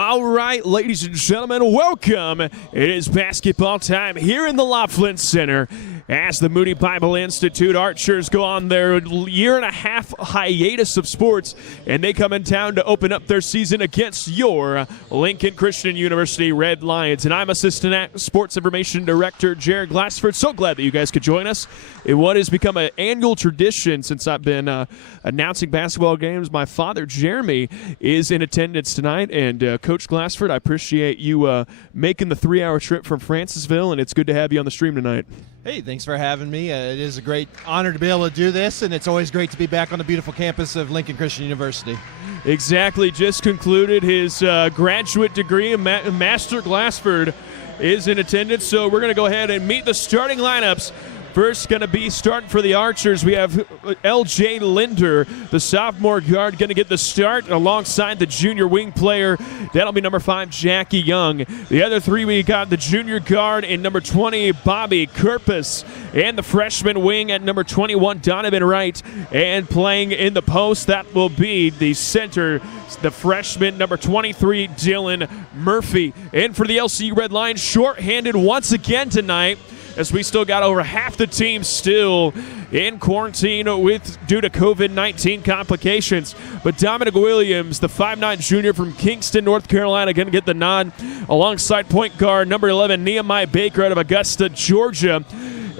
All right, ladies and gentlemen, welcome. It is basketball time here in the Laughlin Center as the Moody Bible Institute Archers go on their year-and-a-half hiatus of sports, and they come in town to open up their season against your Lincoln Christian University Red Lions. And I'm Assistant Sports Information Director Jared Glassford. So glad that you guys could join us in what has become an annual tradition since I've been announcing basketball games. My father, Jeremy, is in attendance tonight, and Coach Glassford, I appreciate you making the 3-hour trip from Francisville, and it's good to have you on the stream tonight. Hey, thanks for having me. It is a great honor to be able to do this, and it's always great to be back on the beautiful campus of Lincoln Christian University. Exactly. Just concluded his graduate degree. Master Glassford is in attendance, so we're going to go ahead and meet the starting lineups. First going to be starting for the Archers. We have L.J. Linder, the sophomore guard, going to get the start alongside the junior wing player. That'll be number 5, Jackie Young. The other three, we got the junior guard in number 20, Bobby Kerpus, and the freshman wing at number 21, Donovan Wright. And playing in the post, that will be the center, the freshman, number 23, Dylan Murphy. And for the LCU Red Lions, shorthanded once again tonight, as we still got over half the team still in quarantine due to COVID-19 complications. But Dominic Williams, the 5'9 junior from Kingston, North Carolina, going to get the nod alongside point guard number 11, Nehemiah Baker out of Augusta, Georgia.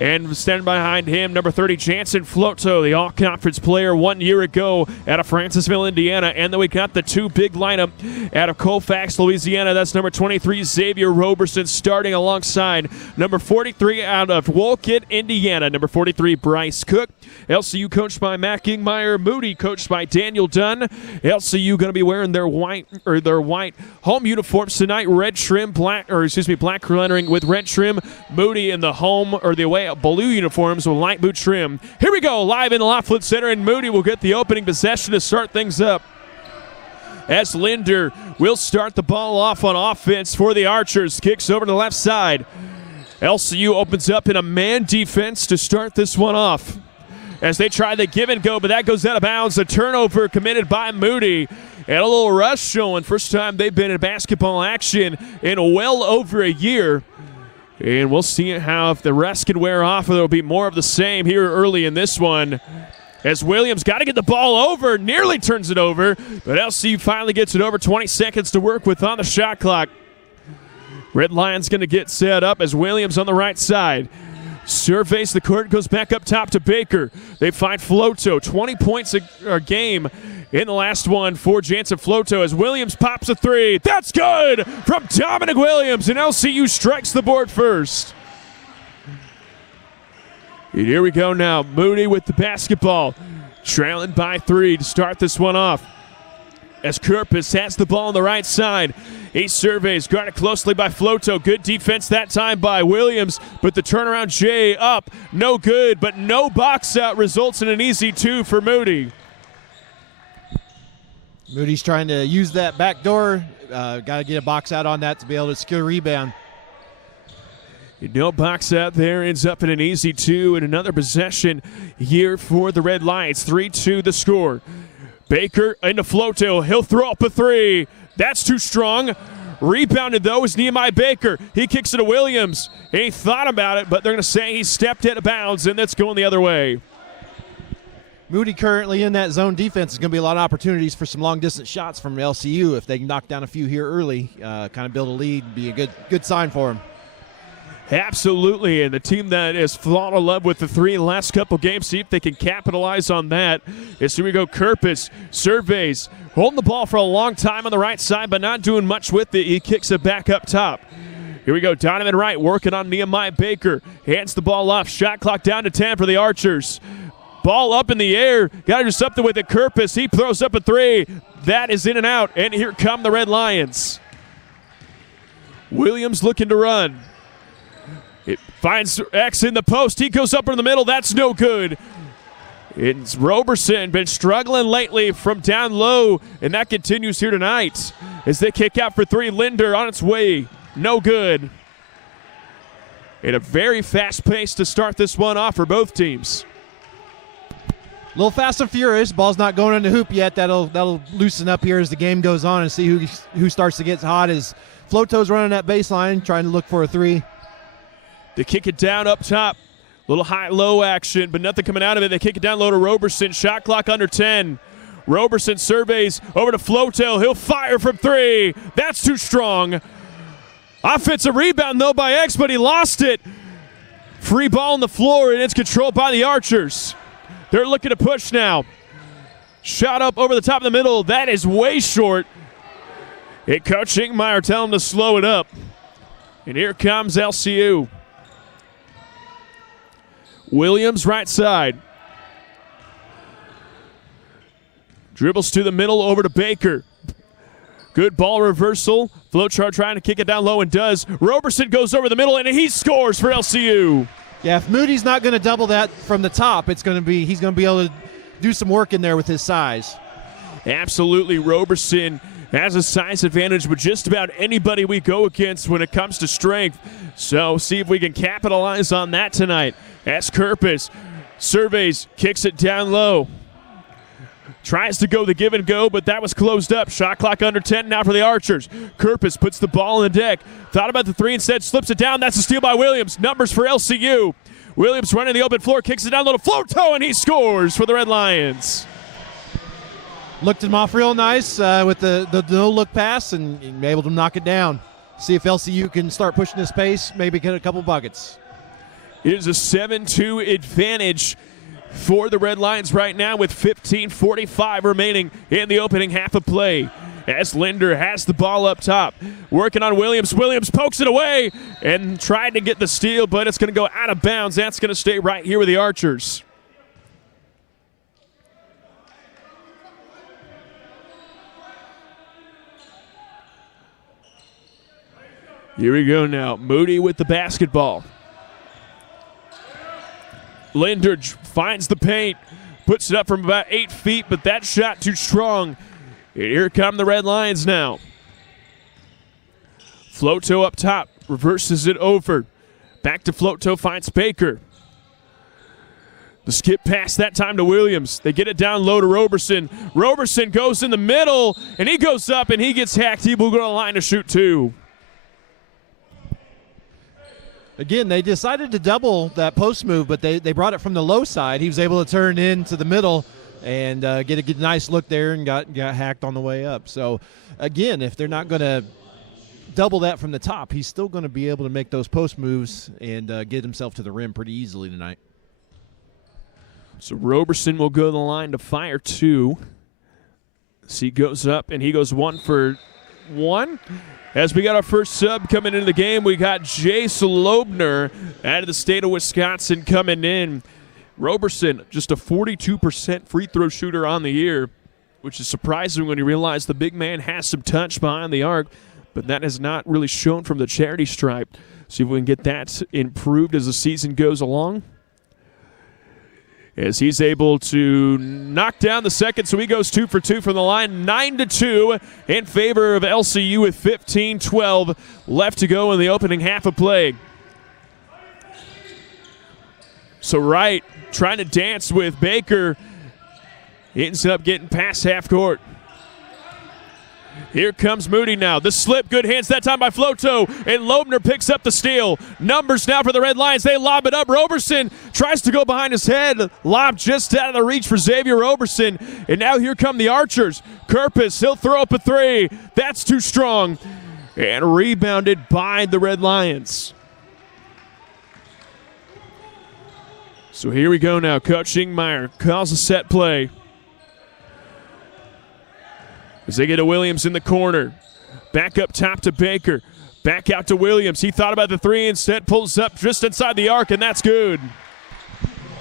And standing behind him, number 30, Jansen Floto, the all-conference player 1 year ago out of Francisville, Indiana. And then we got the two big lineup out of Colfax, Louisiana. That's number 23, Xavier Roberson, starting alongside number 43 out of Wolcott, Indiana. Number 43, Bryce Cook. LCU coached by Matt Kingmeyer. Moody coached by Daniel Dunn. LCU going to be wearing their white home uniforms tonight. Black lettering with red trim. Moody in the home or the away blue uniforms with light blue trim. Here we go, live in the Laughlin Center, and Moody will get the opening possession to start things up, as Linder will start the ball off on offense for the Archers. Kicks over to the left side. LCU opens up in a man defense to start this one off as they try the give and go, but that goes out of bounds. A turnover committed by Moody, and a little rush showing. First time they've been in basketball action in well over a year. And we'll see how if the rest can wear off, or there'll be more of the same here early in this one. As Williams got to get the ball over, nearly turns it over, but LCU finally gets it over. 20 seconds to work with on the shot clock. Red Lions going to get set up as Williams on the right side surveys the court, goes back up top to Baker. They find Floto, 20 points a game in the last one for Jansen Floto as Williams pops a three. That's good from Dominic Williams, and LCU strikes the board first. And here we go now. Moody with the basketball, trailing by 3 to start this one off. As Kerpus has the ball on the right side. He surveys, guarded closely by Floto. Good defense that time by Williams, but the turnaround J up, no good, but no box out results in an easy 2 for Moody. Moody's trying to use that back door. Got to get a box out on that to be able to secure a rebound. No box out there, ends up in an easy 2, and another possession here for the Red Lions. 3-2 the score. Baker into Floto. He'll throw up a 3. That's too strong. Rebounded, though, is Nehemiah Baker. He kicks it to Williams. He thought about it, but they're going to say he stepped out of bounds, and that's going the other way. Moody currently in that zone defense. Is going to be a lot of opportunities for some long-distance shots from LCU. If they can knock down a few here early, kind of build a lead, be a good sign for them. Absolutely, and the team that has fallen in love with the 3 in the last couple games, see if they can capitalize on that. As here we go, Kerpus surveys, holding the ball for a long time on the right side, but not doing much with it. He kicks it back up top. Here we go, Donovan Wright working on Nehemiah Baker. Hands the ball off, shot clock down to 10 for the Archers. Ball up in the air, got to do something with it. Kerpus, he throws up a 3. That is in and out, and here come the Red Lions. Williams looking to run. It finds X in the post. He goes up in the middle. That's no good. It's Roberson, been struggling lately from down low, and that continues here tonight as they kick out for 3. Linder on its way. No good. And a very fast pace to start this one off for both teams. little fast and furious. Ball's not going in the hoop yet. That'll loosen up here as the game goes on and see who starts to get hot. As Floto's running that baseline, trying to look for a three. They kick it down up top. Little high-low action, but nothing coming out of it. They kick it down low to Roberson. Shot clock under 10. Roberson surveys over to Floto. He'll fire from three. That's too strong. Offensive rebound, though, by X, but he lost it. Free ball on the floor, and it's controlled by the Archers. They're looking to push now. Shot up over the top of the middle. That is way short. And Coach Ingmeyer telling him to slow it up. And here comes LCU. Williams right side. Dribbles to the middle over to Baker. Good ball reversal. Flochart trying to kick it down low and does. Roberson goes over the middle and he scores for LCU. Yeah, if Moody's not going to double that from the top, he's going to be able to do some work in there with his size. Absolutely, Roberson has a size advantage with just about anybody we go against when it comes to strength. So see if we can capitalize on that tonight. As Kerpis surveys, kicks it down low. Tries to go the give and go, but that was closed up. Shot clock under 10 now for the Archers. Kerpis puts the ball on the deck. Thought about the three, instead slips it down. That's a steal by Williams. Numbers for LCU. Williams running the open floor, kicks it down low to Floto, and he scores for the Red Lions. Looked him off real nice with the no-look pass and able to knock it down. See if LCU can start pushing this pace, maybe get a couple buckets. It is a 7-2 advantage for the Red Lions right now with 15:45 remaining in the opening half of play. As Linder has the ball up top, working on Williams. Williams pokes it away and tried to get the steal, but it's going to go out of bounds. That's going to stay right here with the Archers. Here we go now. Moody with the basketball. Linder finds the paint, puts it up from about 8 feet, but that shot too strong. Here come the Red Lions now. Floto up top, reverses it over. Back to Floto, finds Baker. The skip pass that time to Williams. They get it down low to Roberson. Roberson goes in the middle, and he goes up, and he gets hacked. He will go to the line to shoot two. Again, they decided to double that post move, but they brought it from the low side. He was able to turn into the middle and get a nice look there and got hacked on the way up. So, again, if they're not going to double that from the top, he's still going to be able to make those post moves and get himself to the rim pretty easily tonight. So Roberson will go to the line to fire two. So he goes up, and he goes 1 for 1. As we got our first sub coming into the game, we got Jace Loebner out of the state of Wisconsin coming in. Roberson, just a 42% free throw shooter on the year, which is surprising when you realize the big man has some touch behind the arc, but that has not really shown from the charity stripe. See if we can get that improved as the season goes along. As he's able to knock down the second, so he goes 2 for 2 from the line. 9-2 in favor of LCU with 15-12 left to go in the opening half of play. So Wright trying to dance with Baker. He ends up getting past half court. Here comes Moody now. The slip, good hands that time by Floto, and Loebner picks up the steal. Numbers now for the Red Lions. They lob it up. Roberson tries to go behind his head. Lob just out of the reach for Xavier Roberson. And now here come the Archers. Kerpis, he'll throw up a three. That's too strong. And rebounded by the Red Lions. So here we go now. Coach Ingmeyer calls a set play. As they get to Williams in the corner. Back up top to Baker. Back out to Williams. He thought about the three, instead pulls up just inside the arc, and that's good.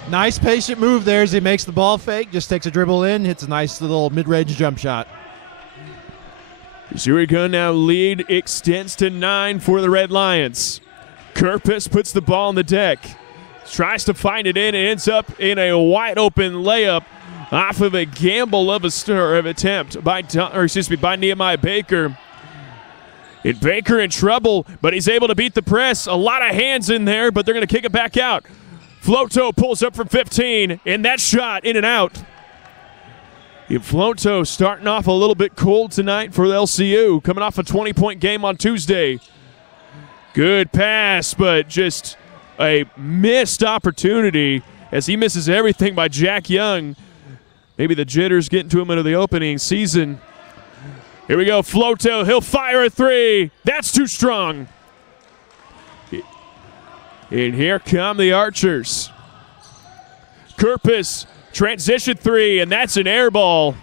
Nice patient move there as he makes the ball fake. Just takes a dribble in, hits a nice little mid-range jump shot. So here we go now. Lead extends to 9 for the Red Lions. Kerpis puts the ball on the deck. Tries to find it in. It ends up in a wide-open layup off of a gamble of attempt by Nehemiah Baker. And Baker in trouble, but he's able to beat the press. A lot of hands in there, but they're going to kick it back out. Floto pulls up from 15, and that shot in and out. Floto starting off a little bit cold tonight for the LCU, coming off a 20-point game on Tuesday. Good pass, but just a missed opportunity as he misses everything by Jack Young. Maybe the jitters getting to him into the opening season. Here we go, Floto, he'll fire a three. That's too strong. And here come the Archers. Kerpis, transition three, and that's an air ball.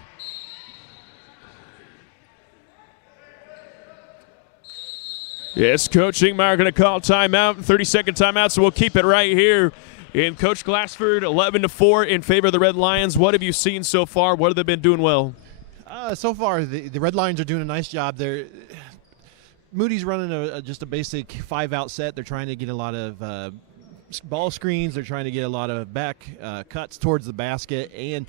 Yes, Coach Ingmeyer going to call timeout, 30-second timeout, so we'll keep it right here. And Coach Glassford, 11-4 in favor of the Red Lions. What have you seen so far? What have they been doing well? So far, the Red Lions are doing a nice job. Moody's running just a basic 5-out set. They're trying to get a lot of ball screens. They're trying to get a lot of back cuts towards the basket. And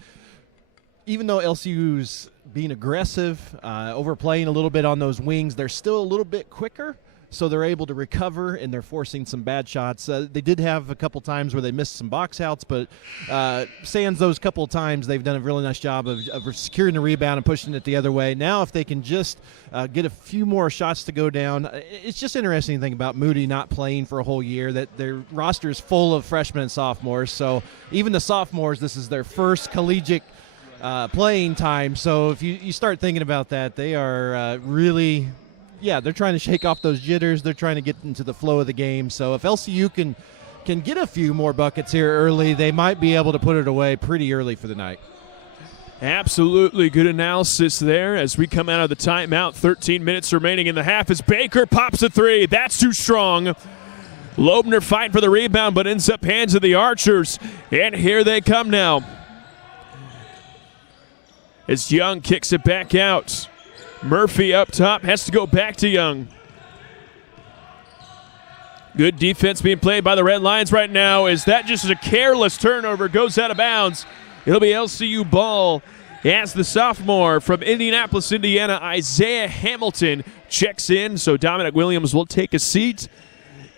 even though LCU's being aggressive, overplaying a little bit on those wings, they're still a little bit quicker. So they're able to recover, and they're forcing some bad shots. They did have a couple times where they missed some box outs, but sans those couple of times, they've done a really nice job of securing the rebound and pushing it the other way. Now if they can just get a few more shots to go down, it's just interesting to think about Moody not playing for a whole year, that their roster is full of freshmen and sophomores. So even the sophomores, this is their first collegiate playing time. So if you start thinking about that, they are really – they're trying to shake off those jitters. They're trying to get into the flow of the game. So if LCU can get a few more buckets here early, they might be able to put it away pretty early for the night. Absolutely good analysis there as we come out of the timeout. 13 minutes remaining in the half as Baker pops a three. That's too strong. Loebner fighting for the rebound, but ends up hands of the Archers. And here they come now. As Young kicks it back out. Murphy up top, has to go back to Young. Good defense being played by the Red Lions right now. Is that just a careless turnover, goes out of bounds. It'll be LCU ball as the sophomore from Indianapolis, Indiana, Isaiah Hamilton checks in. So Dominic Williams will take a seat,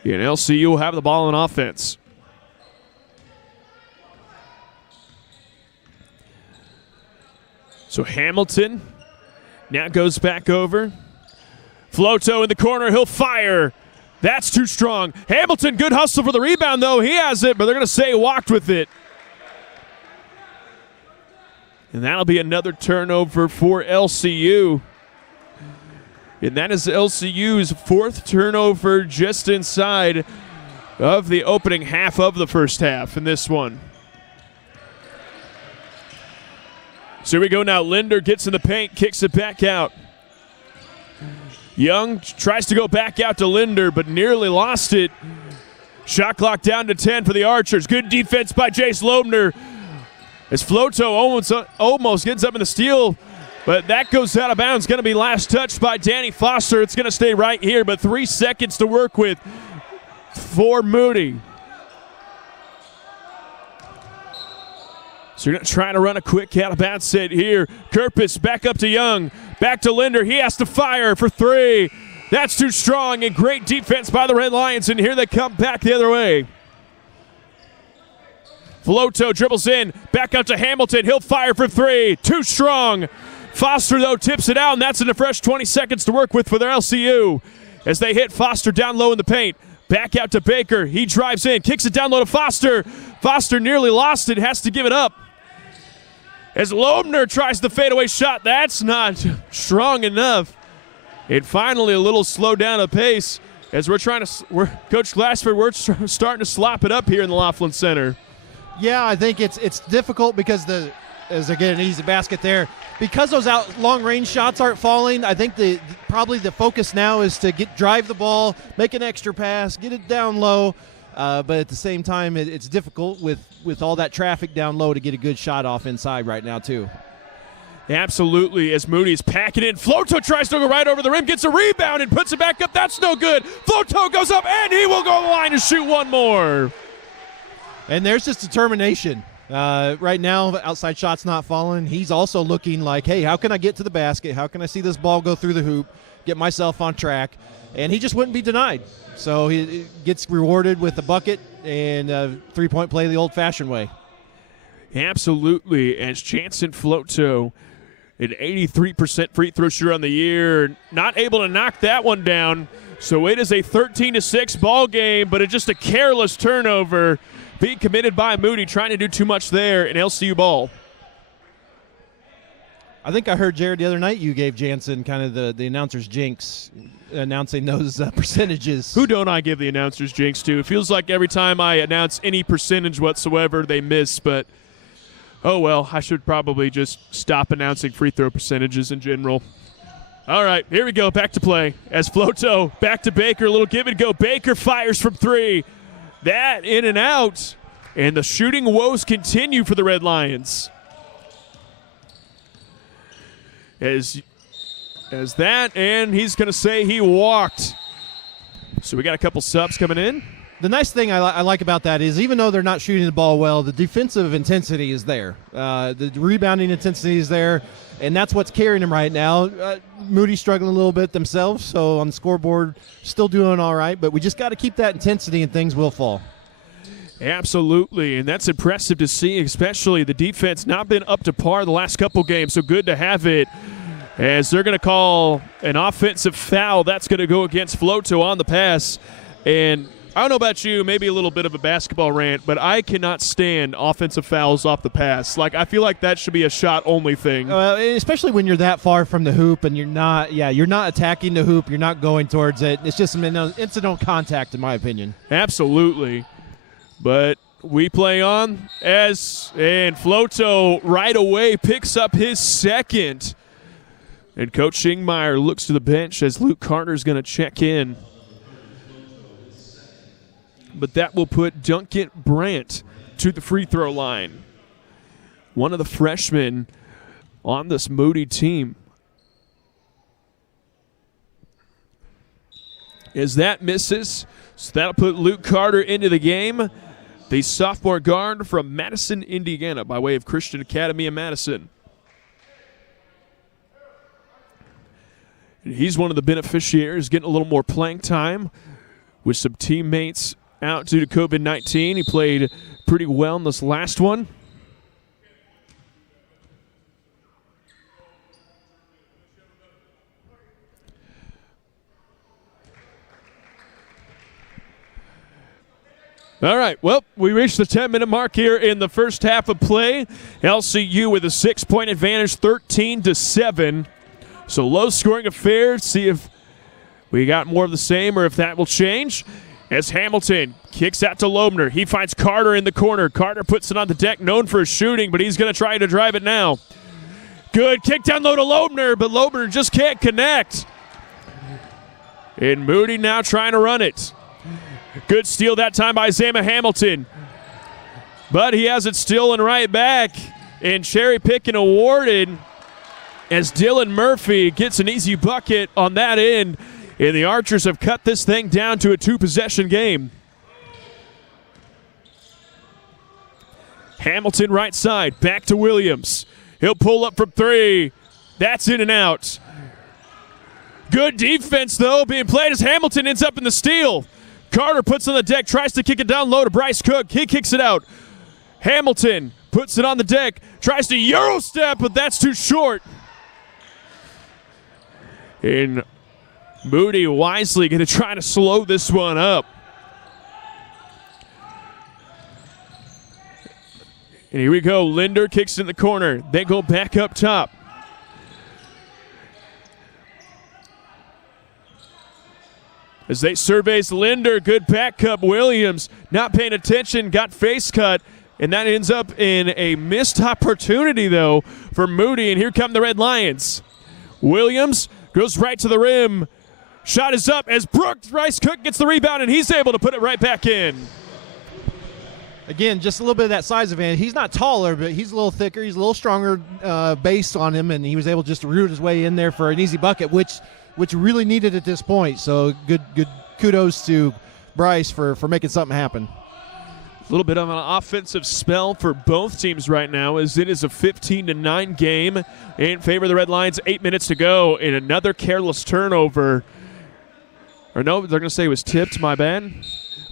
and LCU will have the ball on offense. So Hamilton now goes back over. Floto in the corner. He'll fire. That's too strong. Hamilton, good hustle for the rebound, though. He has it, but they're going to say he walked with it. And that'll be another turnover for LCU. And that is LCU's fourth turnover just inside of the opening half of the first half in this one. So here we go now. Linder gets in the paint, kicks it back out. Young tries to go back out to Linder, but nearly lost it. Shot clock down to 10 for the Archers. Good defense by Jace Loebner. As Floto almost gets up in the steal, but that goes out of bounds. Going to be last touched by Danny Foster. It's going to stay right here, but 3 seconds to work with for Moody. So you're going to try to run a quick out-of-bounds set here. Kerpis back up to Young. Back to Linder. He has to fire for three. That's too strong, and great defense by the Red Lions, and here they come back the other way. Floto dribbles in. Back out to Hamilton. He'll fire for three. Too strong. Foster, though, tips it out, and that's in a fresh 20 seconds to work with for their LCU as they hit Foster down low in the paint. Back out to Baker. He drives in. Kicks it down low to Foster. Foster nearly lost it. Has to give it up. As Loebner tries the fadeaway shot, that's not strong enough. And finally, a little slow down of pace as Coach Glassford, we're starting to slop it up here in the Laughlin Center. Yeah, I think it's difficult because as they get an easy basket there, because those long range shots aren't falling. I think probably the focus now is to drive the ball, make an extra pass, get it down low. But at the same time, it's difficult with all that traffic down low to get a good shot off inside right now, too. Absolutely, as Moody's packing in. Floto tries to go right over the rim, gets a rebound, and puts it back up. That's no good. Floto goes up, and he will go to the line to shoot one more. And there's just determination. Right now, outside shot's not falling. He's also looking like, hey, how can I get to the basket? How can I see this ball go through the hoop, get myself on track? And he just wouldn't be denied. So he gets rewarded with a bucket and a three-point play the old-fashioned way. Absolutely. As Jansen Floto, an 83% free throw shooter on the year, not able to knock that one down. So it is a 13-6 ball game, but it's just a careless turnover being committed by Moody, trying to do too much there in LCU ball. I think I heard, Jared, the other night you gave Jansen kind of the announcer's jinx, announcing those percentages. Who don't I give the announcer's jinx to? It feels like every time I announce any percentage whatsoever, they miss, but oh well, I should probably just stop announcing free throw percentages in general. All right, here we go, back to play. As Floto, back to Baker, a little give and go. Baker fires from three. That in and out, and the shooting woes continue for the Red Lions. As that, and he's going to say he walked. So we got a couple subs coming in. The nice thing I like about that is even though they're not shooting the ball well, the defensive intensity is there. The rebounding intensity is there, and that's what's carrying them right now. Moody's struggling a little bit themselves, so on the scoreboard, still doing all right, but we just got to keep that intensity and things will fall. Absolutely, and that's impressive to see, especially the defense not been up to par the last couple games, so good to have it. As they're going to call an offensive foul, that's going to go against Floto on the pass. And I don't know about you, maybe a little bit of a basketball rant, but I cannot stand offensive fouls off the pass. Like, I feel like that should be a shot-only thing. Especially when you're that far from the hoop and you're not attacking the hoop, you're not going towards it. It's just incidental contact, in my opinion. Absolutely. But we play on and Floto right away picks up his second. And Coach Shingmeyer looks to the bench as Luke Carter's going to check in. But that will put Duncan Brandt to the free throw line. One of the freshmen on this Moody team. As that misses, so that'll put Luke Carter into the game. The sophomore guard from Madison, Indiana, by way of Christian Academy in Madison. And he's one of the beneficiaries, getting a little more playing time with some teammates out due to COVID-19. He played pretty well in this last one. All right, well, we reached the 10-minute mark here in the first half of play. LCU with a 6-point advantage, 13-7. So low-scoring affair. See if we got more of the same or if that will change. As Hamilton kicks out to Loebner. He finds Carter in the corner. Carter puts it on the deck, known for his shooting, but he's going to try to drive it now. Good kick down low to Loebner, but Loebner just can't connect. And Moody now trying to run it. Good steal that time by Zama Hamilton. But he has it stolen right back. And cherry picking awarded as Dylan Murphy gets an easy bucket on that end. And the Archers have cut this thing down to a 2-possession game. Hamilton right side, back to Williams. He'll pull up from three. That's in and out. Good defense, though, being played as Hamilton ends up in the steal. Carter puts on the deck, tries to kick it down low to Bryce Cook. He kicks it out. Hamilton puts it on the deck, tries to Euro step, but that's too short. And Moody wisely going to try to slow this one up. And here we go. Linder kicks in the corner. They go back up top. As they surveys Linder, good back cut. Williams not paying attention, got face cut, and that ends up in a missed opportunity, though, for Moody. And here come the Red Lions. Williams goes right to the rim. Shot is up as Bryce Cook gets the rebound, and he's able to put it right back in. Again, just a little bit of that size advantage. He's not taller, but he's a little thicker. He's a little stronger base on him, and he was able just to root his way in there for an easy bucket, which really needed at this point. So good kudos to Bryce for making something happen. A little bit of an offensive spell for both teams right now, as it is a 15-9 game in favor of the Red Lions. 8 minutes to go, and another careless turnover. Or no, they're going to say it was tipped, my bad,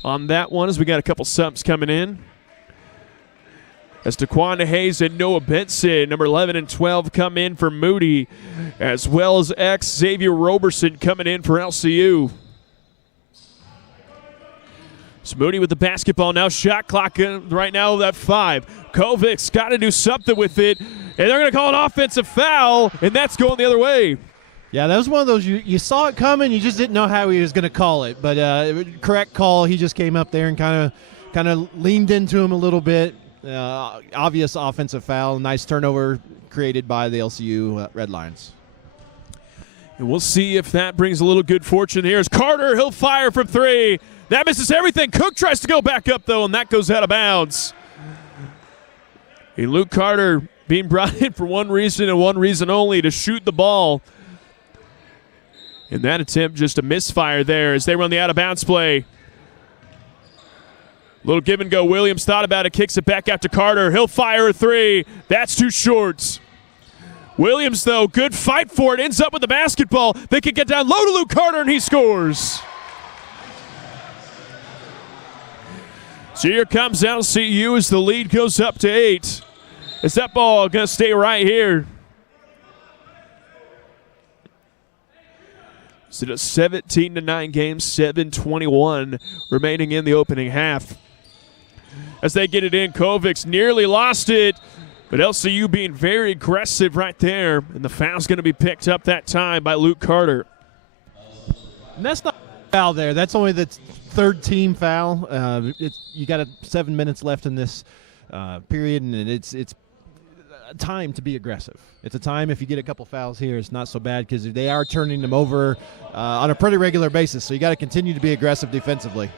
on that one, as we got a couple subs coming in. As DeQuan Hayes and Noah Benson, number 11 and 12, come in for Moody, as well as Xavier Roberson coming in for LCU. So Moody with the basketball now. Shot clock right now at 5. Kovic's got to do something with it, and they're going to call an offensive foul, and that's going the other way. Yeah, that was one of those, you saw it coming, you just didn't know how he was going to call it. But correct call, he just came up there and kind of leaned into him a little bit. Obvious offensive foul, nice turnover created by the LCU Red Lions. And we'll see if that brings a little good fortune here. As Carter, he'll fire from 3. That misses everything. Cook tries to go back up, though, and that goes out of bounds. And Luke Carter being brought in for one reason and one reason only, to shoot the ball. And that attempt just a misfire there as they run the out-of-bounds play. Little give and go. Williams thought about it, kicks it back out to Carter. He'll fire a 3. That's too short. Williams, though, good fight for it. Ends up with the basketball. They can get down low to Luke Carter, and he scores. So here comes LCU as the lead goes up to 8. Is that ball going to stay right here? So it's a 17-9 game, 7:21 remaining in the opening half. As they get it in, Kovic's nearly lost it, but LCU being very aggressive right there, and the foul's going to be picked up that time by Luke Carter. And that's not a foul there. That's only the third team foul. You got 7 minutes left in this period, and it's a time to be aggressive. It's a time, if you get a couple fouls here, it's not so bad, because they are turning them over on a pretty regular basis. So you got to continue to be aggressive defensively.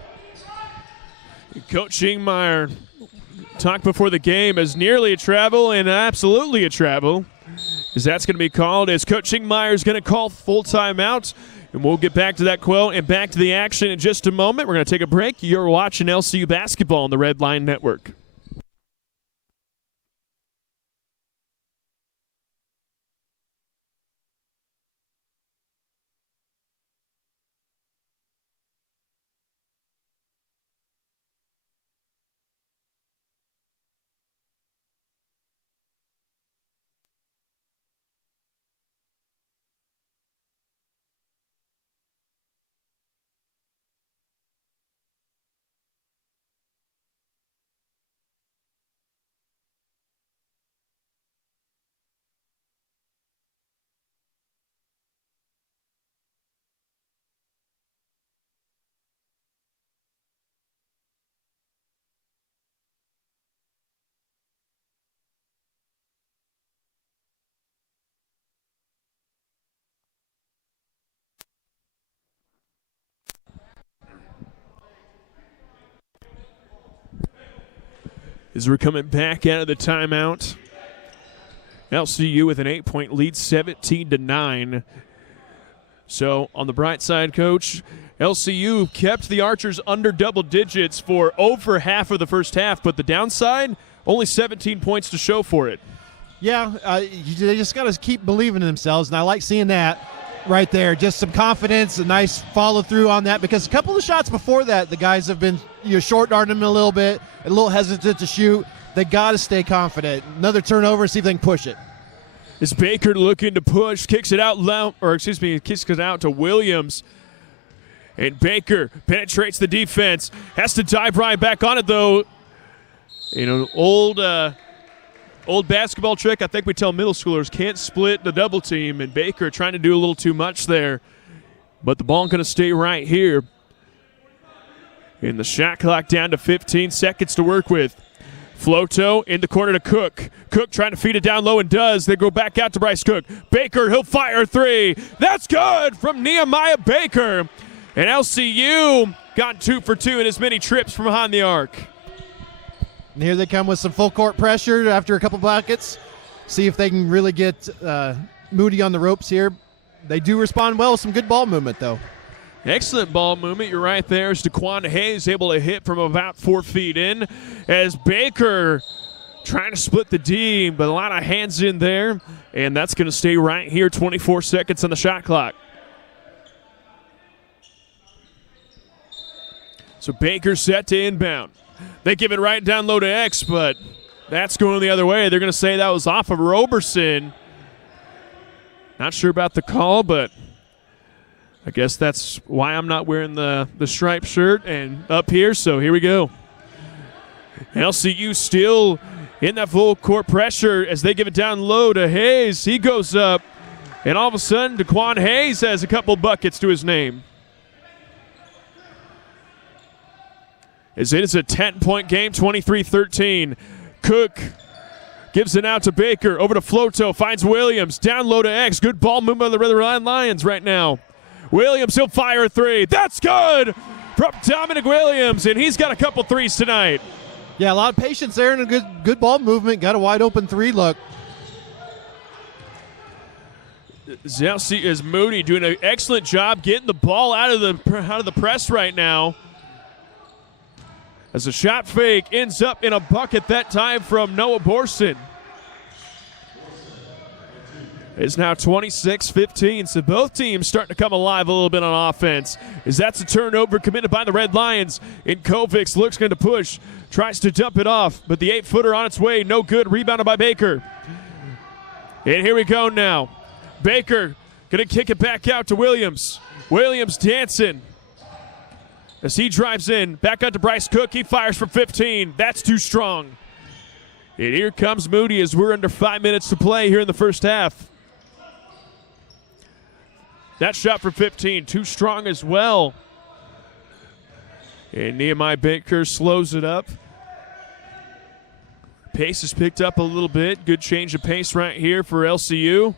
Coach Ingmeyer talked before the game as nearly a travel and absolutely a travel, as that's going to be called, as Coach Ingmeyer is going to call full timeout. And we'll get back to that quote and back to the action in just a moment. We're going to take a break. You're watching LCU basketball on the Red Line Network. As we're coming back out of the timeout, LCU with an 8-point lead, 17-9. So on the bright side, Coach, LCU kept the Archers under double digits for over half of the first half, but the downside, only 17 points to show for it. Yeah, they just got to keep believing in themselves, and I like seeing that right there. Just some confidence, a nice follow-through on that, because a couple of shots before that, the guys have been short-darting them a little bit, a little hesitant to shoot. They got to stay confident. Another turnover, see if they can push it. Is Baker looking to push, kicks it out kicks it out to Williams. And Baker penetrates the defense, has to dive right back on it, though. Old basketball trick, I think we tell middle schoolers, can't split the double team, and Baker trying to do a little too much there. But the ball going to stay right here. And the shot clock down to 15 seconds to work with. Floto in the corner to Cook. Cook trying to feed it down low and does. They go back out to Bryce Cook. Baker, he'll fire 3. That's good from Nehemiah Baker. And LCU got 2 for 2 in as many trips from behind the arc. And here they come with some full court pressure after a couple buckets. See if they can really get Moody on the ropes here. They do respond well with some good ball movement, though. Excellent ball movement. You're right there as DeQuan Hayes able to hit from about 4 feet in as Baker trying to split the D, but a lot of hands in there, and that's going to stay right here. 24 seconds on the shot clock. So Baker set to inbound. They give it right down low to X, but that's going the other way. They're going to say that was off of Roberson. Not sure about the call, but I guess that's why I'm not wearing the striped shirt and up here, so here we go. LCU still in that full court pressure as they give it down low to Hayes. He goes up, and all of a sudden, DeQuan Hayes has a couple buckets to his name. As it is a 10-point game, 23-13. Cook gives it out to Baker, over to Floto, finds Williams, down low to X. Good ball movement of the Red Lions right now. Williams, he'll fire a three. That's good from Dominic Williams, and he's got a couple threes tonight. Yeah, a lot of patience there and a good ball movement. Got a wide open three look. Zelsi is Moody doing an excellent job getting the ball out of the press right now. As a shot fake ends up in a bucket that time from Noah Borson. It's now 26-15, so both teams starting to come alive a little bit on offense. As that's a turnover committed by the Red Lions. And Kovics looks going to push, tries to dump it off, but the 8-footer on its way, no good, rebounded by Baker. And here we go now. Baker going to kick it back out to Williams. Williams dancing. As he drives in, back out to Bryce Cook, he fires from 15. That's too strong. And here comes Moody as we're under 5 minutes to play here in the first half. That shot from 15, too strong as well. And Nehemiah Baker slows it up. Pace is picked up a little bit. Good change of pace right here for LCU.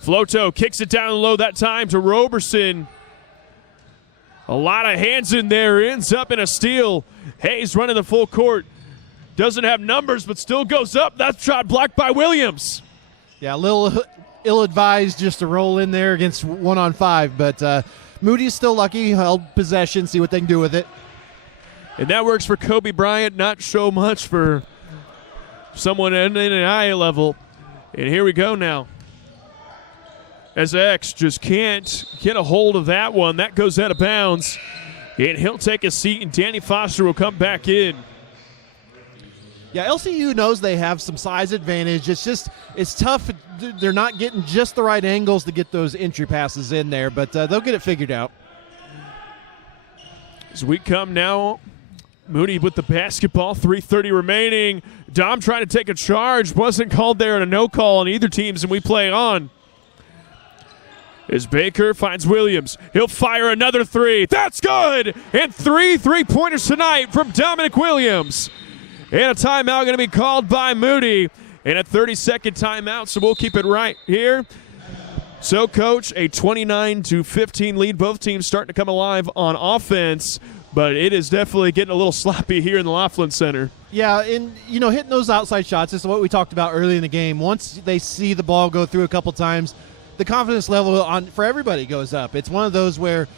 Floto kicks it down low that time to Roberson. A lot of hands in there, ends up in a steal. Hayes running the full court. Doesn't have numbers, but still goes up. That shot blocked by Williams. Yeah, a little ill-advised just to roll in there against 1-on-5, but Moody's still lucky. Held possession, see what they can do with it. And that works for Kobe Bryant, not so much for someone in an eye level. And here we go now. As X just can't get a hold of that one. That goes out of bounds. And he'll take a seat, and Danny Foster will come back in. Yeah, LCU knows they have some size advantage. It's tough. They're not getting just the right angles to get those entry passes in there, but they'll get it figured out. As we come now, Moody with the basketball, 3:30 remaining. Dom trying to take a charge. Wasn't called there, and a no call on either teams, and we play on. As Baker finds Williams. He'll fire another three. That's good! And 3 3-pointers tonight from Dominic Williams. And a timeout going to be called by Moody. And a 30-second timeout, so we'll keep it right here. So, Coach, a 29-15 lead. Both teams starting to come alive on offense, but it is definitely getting a little sloppy here in the Laughlin Center. Yeah, and, hitting those outside shots is what we talked about early in the game. Once they see the ball go through a couple times, the confidence level for everybody goes up. It's one of those where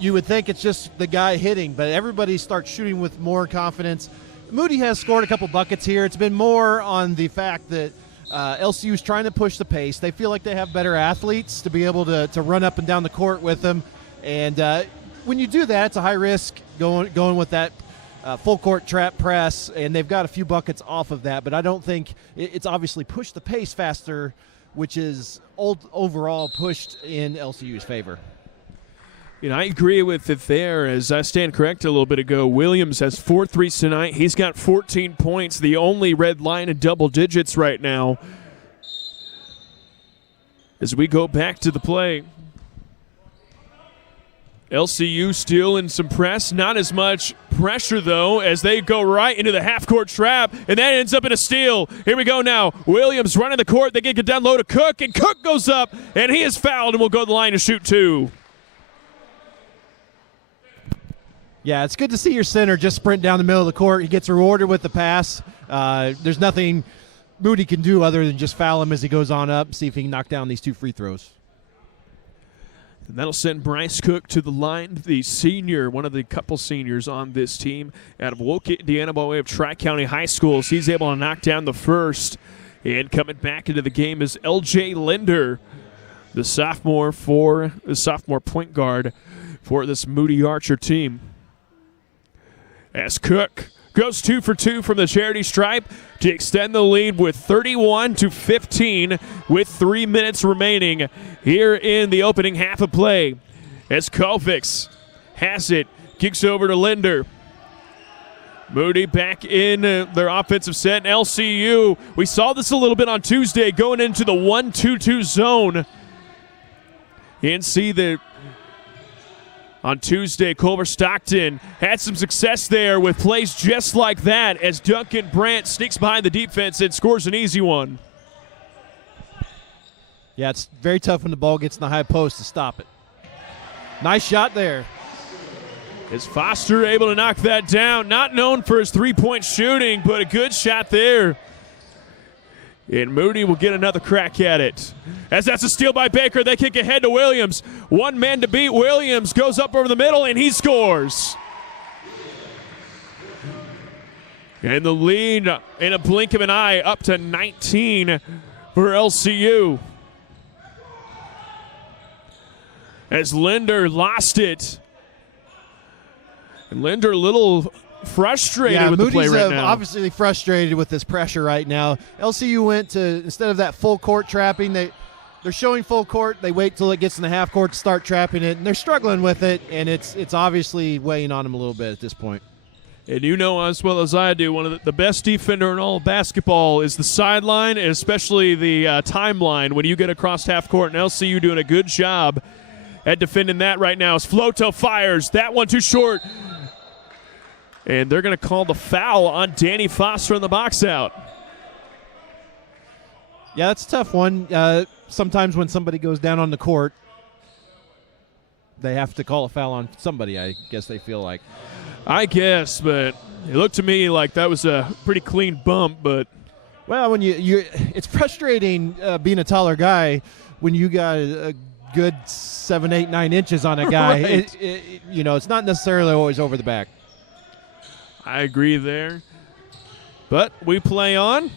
you would think it's just the guy hitting, but everybody starts shooting with more confidence. Moody has scored a couple buckets here. It's been more on the fact that LCU is trying to push the pace. They feel like they have better athletes to be able to run up and down the court with them. And when you do that, it's a high risk going with that full court trap press, and they've got a few buckets off of that. But I don't think it's obviously pushed the pace faster, which is overall pushed in LCU's favor. I agree with it there. As I stand corrected a little bit ago, Williams has 4 threes tonight. He's got 14 points, the only Red Line in double digits right now. As we go back to the play, LCU still in some press. Not as much pressure, though, as they go right into the half-court trap, and that ends up in a steal. Here we go now. Williams running the court. They get it down low to Cook, and Cook goes up, and he is fouled and will go to the line to shoot 2. Yeah, it's good to see your center just sprint down the middle of the court. He gets rewarded with the pass. There's nothing Moody can do other than just foul him as he goes on up, see if he can knock down these 2 free throws. And that'll send Bryce Cook to the line, the senior, one of the couple seniors on this team out of Woke, Indiana, by way of Tri-County High School. So he's able to knock down the first. And coming back into the game is L.J. Linder, the sophomore point guard for this Moody Archer team. As Cook goes 2 for 2 from the charity stripe to extend the lead with 31-15 with 3 minutes remaining here in the opening half of play. As Kovics has it, kicks over to Linder. Moody back in their offensive set. And LCU, we saw this a little bit on Tuesday, going into the 1-2-2 zone. And see that on Tuesday, Culver Stockton had some success there with plays just like that as Duncan Brandt sneaks behind the defense and scores an easy one. Yeah, it's very tough when the ball gets in the high post to stop it. Nice shot there. Is Foster able to knock that down? Not known for his three-point shooting, but a good shot there. And Moody will get another crack at it. As that's a steal by Baker, they kick ahead to Williams. One man to beat. Williams goes up over the middle, and he scores. And the lead in a blink of an eye up to 19 for LCU. As Linder lost it. And Linder a little frustrated with Moody's the play right now. Obviously frustrated with this pressure right now. LCU went to, instead of that full court trapping, they're showing full court. They wait till it gets in the half court to start trapping it, and they're struggling with it, and it's obviously weighing on them a little bit at this point. And you know as well as I do, one of the best defender in all of basketball is the sideline, and especially the timeline when you get across half court, and LCU doing a good job at defending that right now. As Floto fires, that one too short. And they're going to call the foul on Danny Foster in the box out. Yeah, that's a tough one. Sometimes when somebody goes down on the court, they have to call a foul on somebody, I guess they feel like. I guess, but it looked to me like that was a pretty clean bump. But well, when you it's frustrating being a taller guy when you got a good 7, 8, 9 inches on a guy. Right. It's not necessarily always over the back. I agree there. But we play on.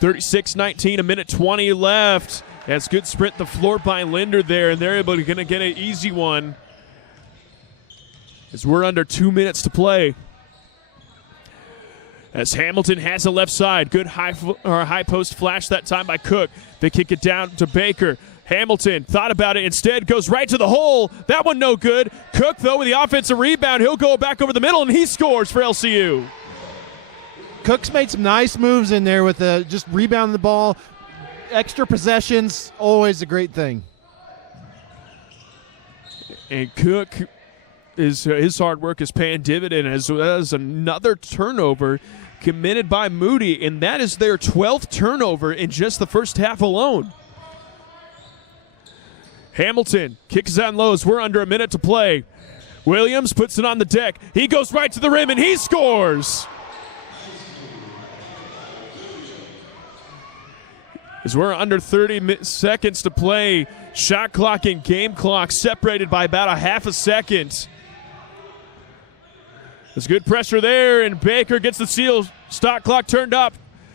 36-19, a minute 20 left. That's good sprint the floor by Linder there, and they're able to get an easy one as we're under 2 minutes to play. As Hamilton has the left side. Good high post flash that time by Cook. They kick it down to Baker. Hamilton thought about it, instead goes right to the hole. That one no good. Cook, though, with the offensive rebound. He'll go back over the middle, and he scores for LCU. Cook's made some nice moves in there with just rebounding the ball. Extra possessions, always a great thing. And Cook, his hard work is paying dividend as well as another turnover committed by Moody, and that is their 12th turnover in just the first half alone. Hamilton kicks on lows. We're under a minute to play. Williams puts it on the deck. He goes right to the rim, and he scores. As we're under 30 seconds to play, shot clock and game clock separated by about a half a second. There's good pressure there, and Baker gets the seal. Shot clock turned up.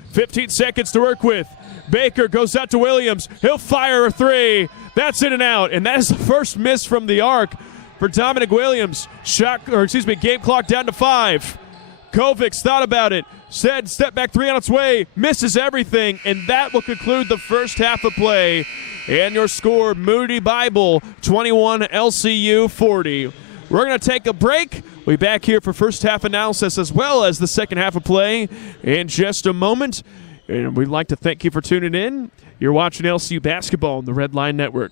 15 seconds to work with. Baker goes out to Williams. He'll fire a three. That's in and out, and that is the first miss from the arc for Dominic Williams. Game clock down to 5. Kovics thought about it, said step back three on its way, misses everything, and that will conclude the first half of play. And your score, Moody Bible 21, LCU 40. We're going to take a break. We'll be back here for first half analysis as well as the second half of play in just a moment. And we'd like to thank you for tuning in. You're watching LCU basketball on the Red Line Network.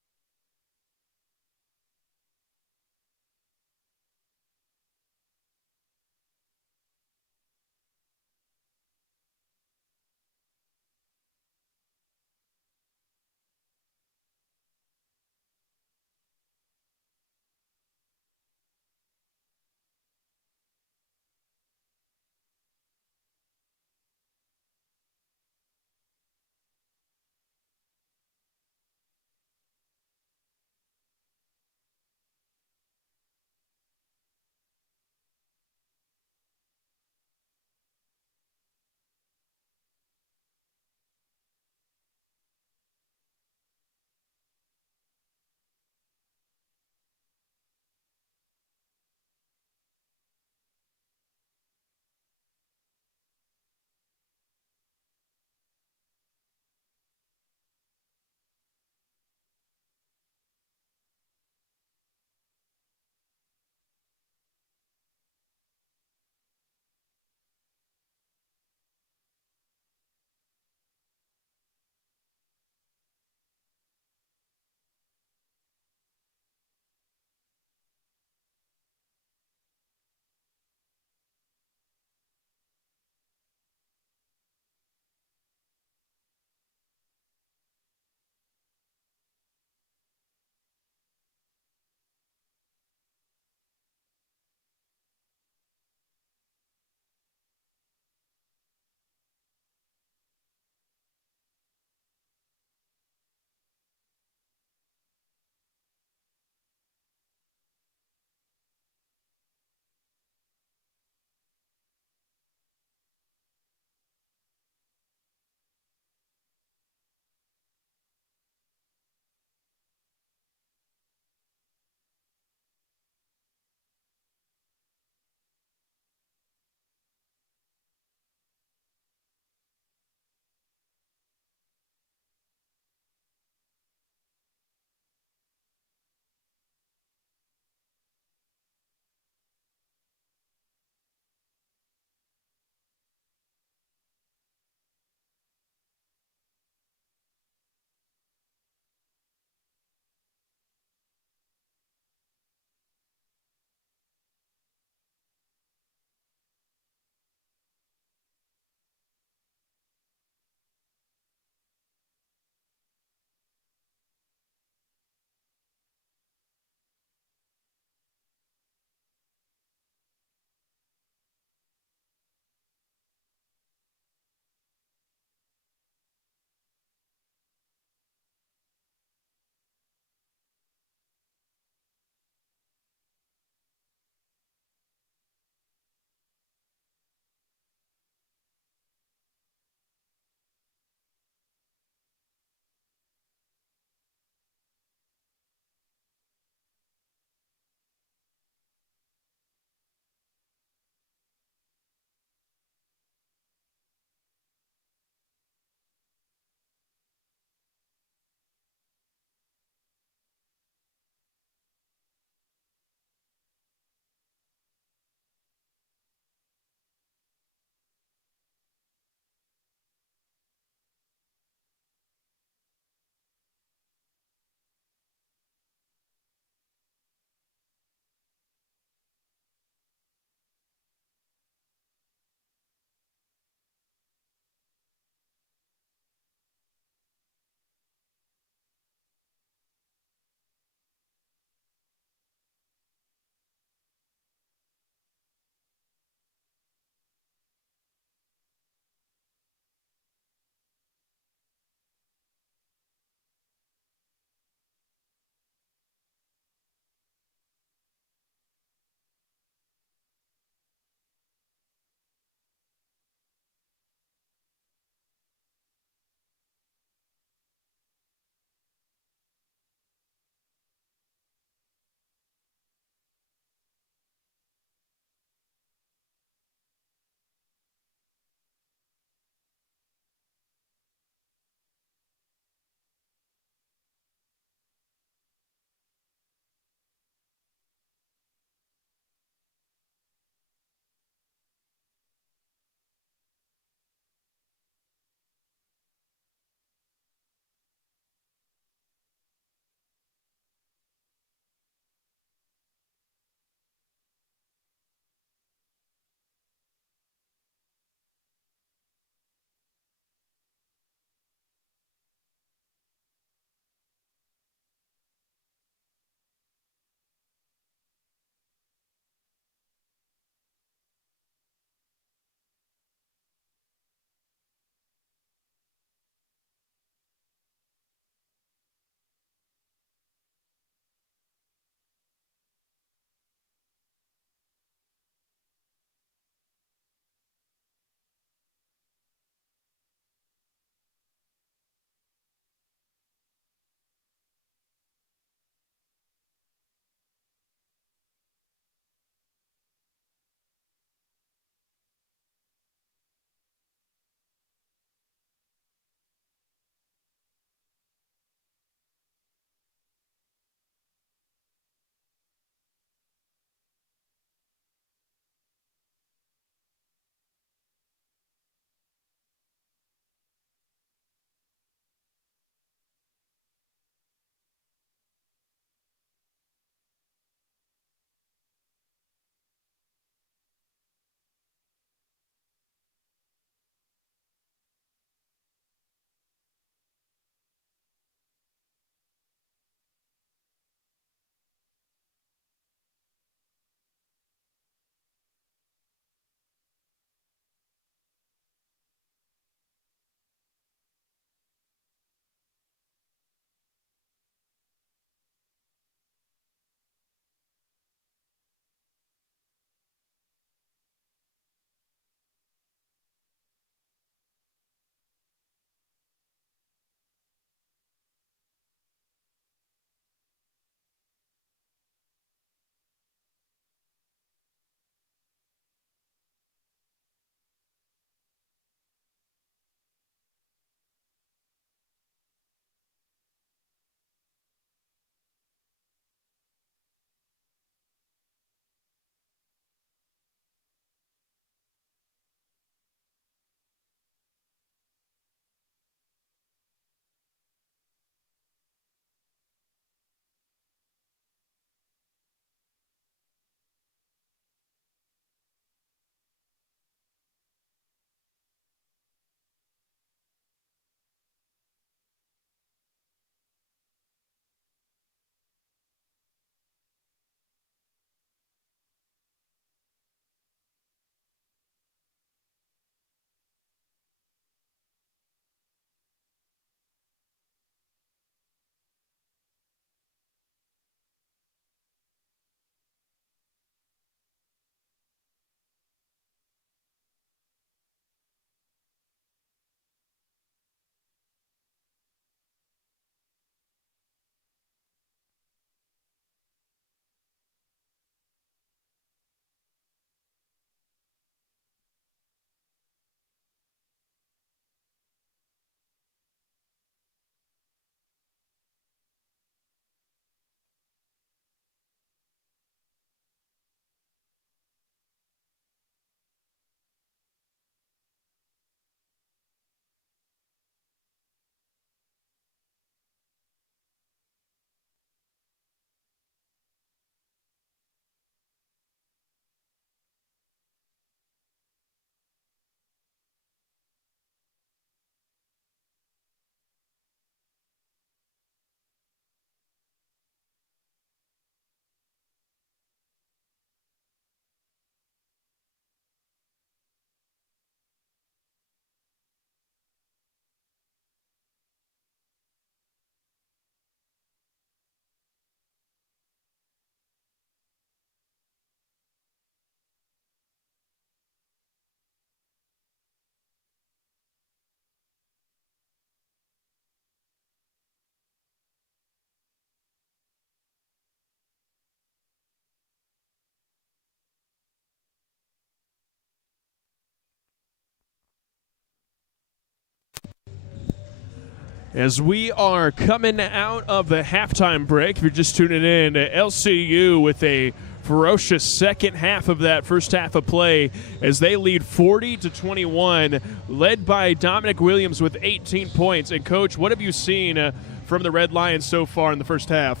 As we are coming out of the halftime break, if you're just tuning in, LCU with a ferocious second half of that first half of play as they lead 40-21, led by Dominic Williams with 18 points. And, Coach, what have you seen from the Red Lions so far in the first half?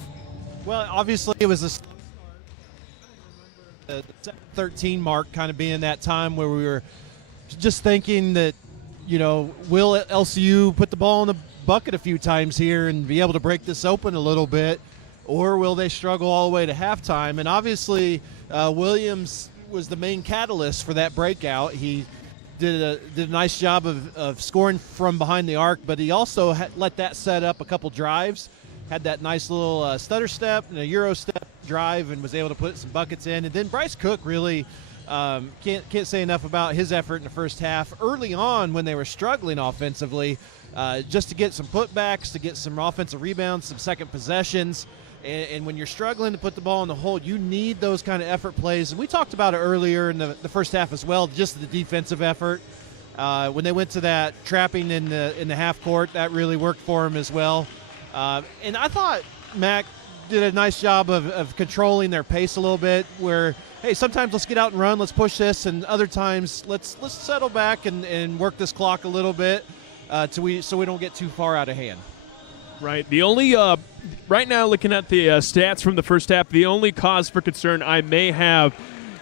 Well, obviously it was the 13 mark kind of being that time where we were just thinking that, will LCU put the ball in the bucket a few times here and be able to break this open a little bit, or will they struggle all the way to halftime? And obviously Williams was the main catalyst for that breakout. He did a nice job of scoring from behind the arc, but he also let that set up a couple drives, had that nice little stutter step and a Euro step drive, and was able to put some buckets in. And then Bryce Cook really can't say enough about his effort in the first half. Early on when they were struggling offensively, just to get some putbacks, to get some offensive rebounds, some second possessions. And when you're struggling to put the ball in the hole, you need those kind of effort plays. And we talked about it earlier in the first half as well, just the defensive effort. When they went to that trapping in the half court, that really worked for him as well. And I thought Mac did a nice job of controlling their pace a little bit, where, hey, sometimes let's get out and run, let's push this, and other times let's settle back and work this clock a little bit so we don't get too far out of hand. Right. The only right now, looking at the stats from the first half, the only cause for concern I may have,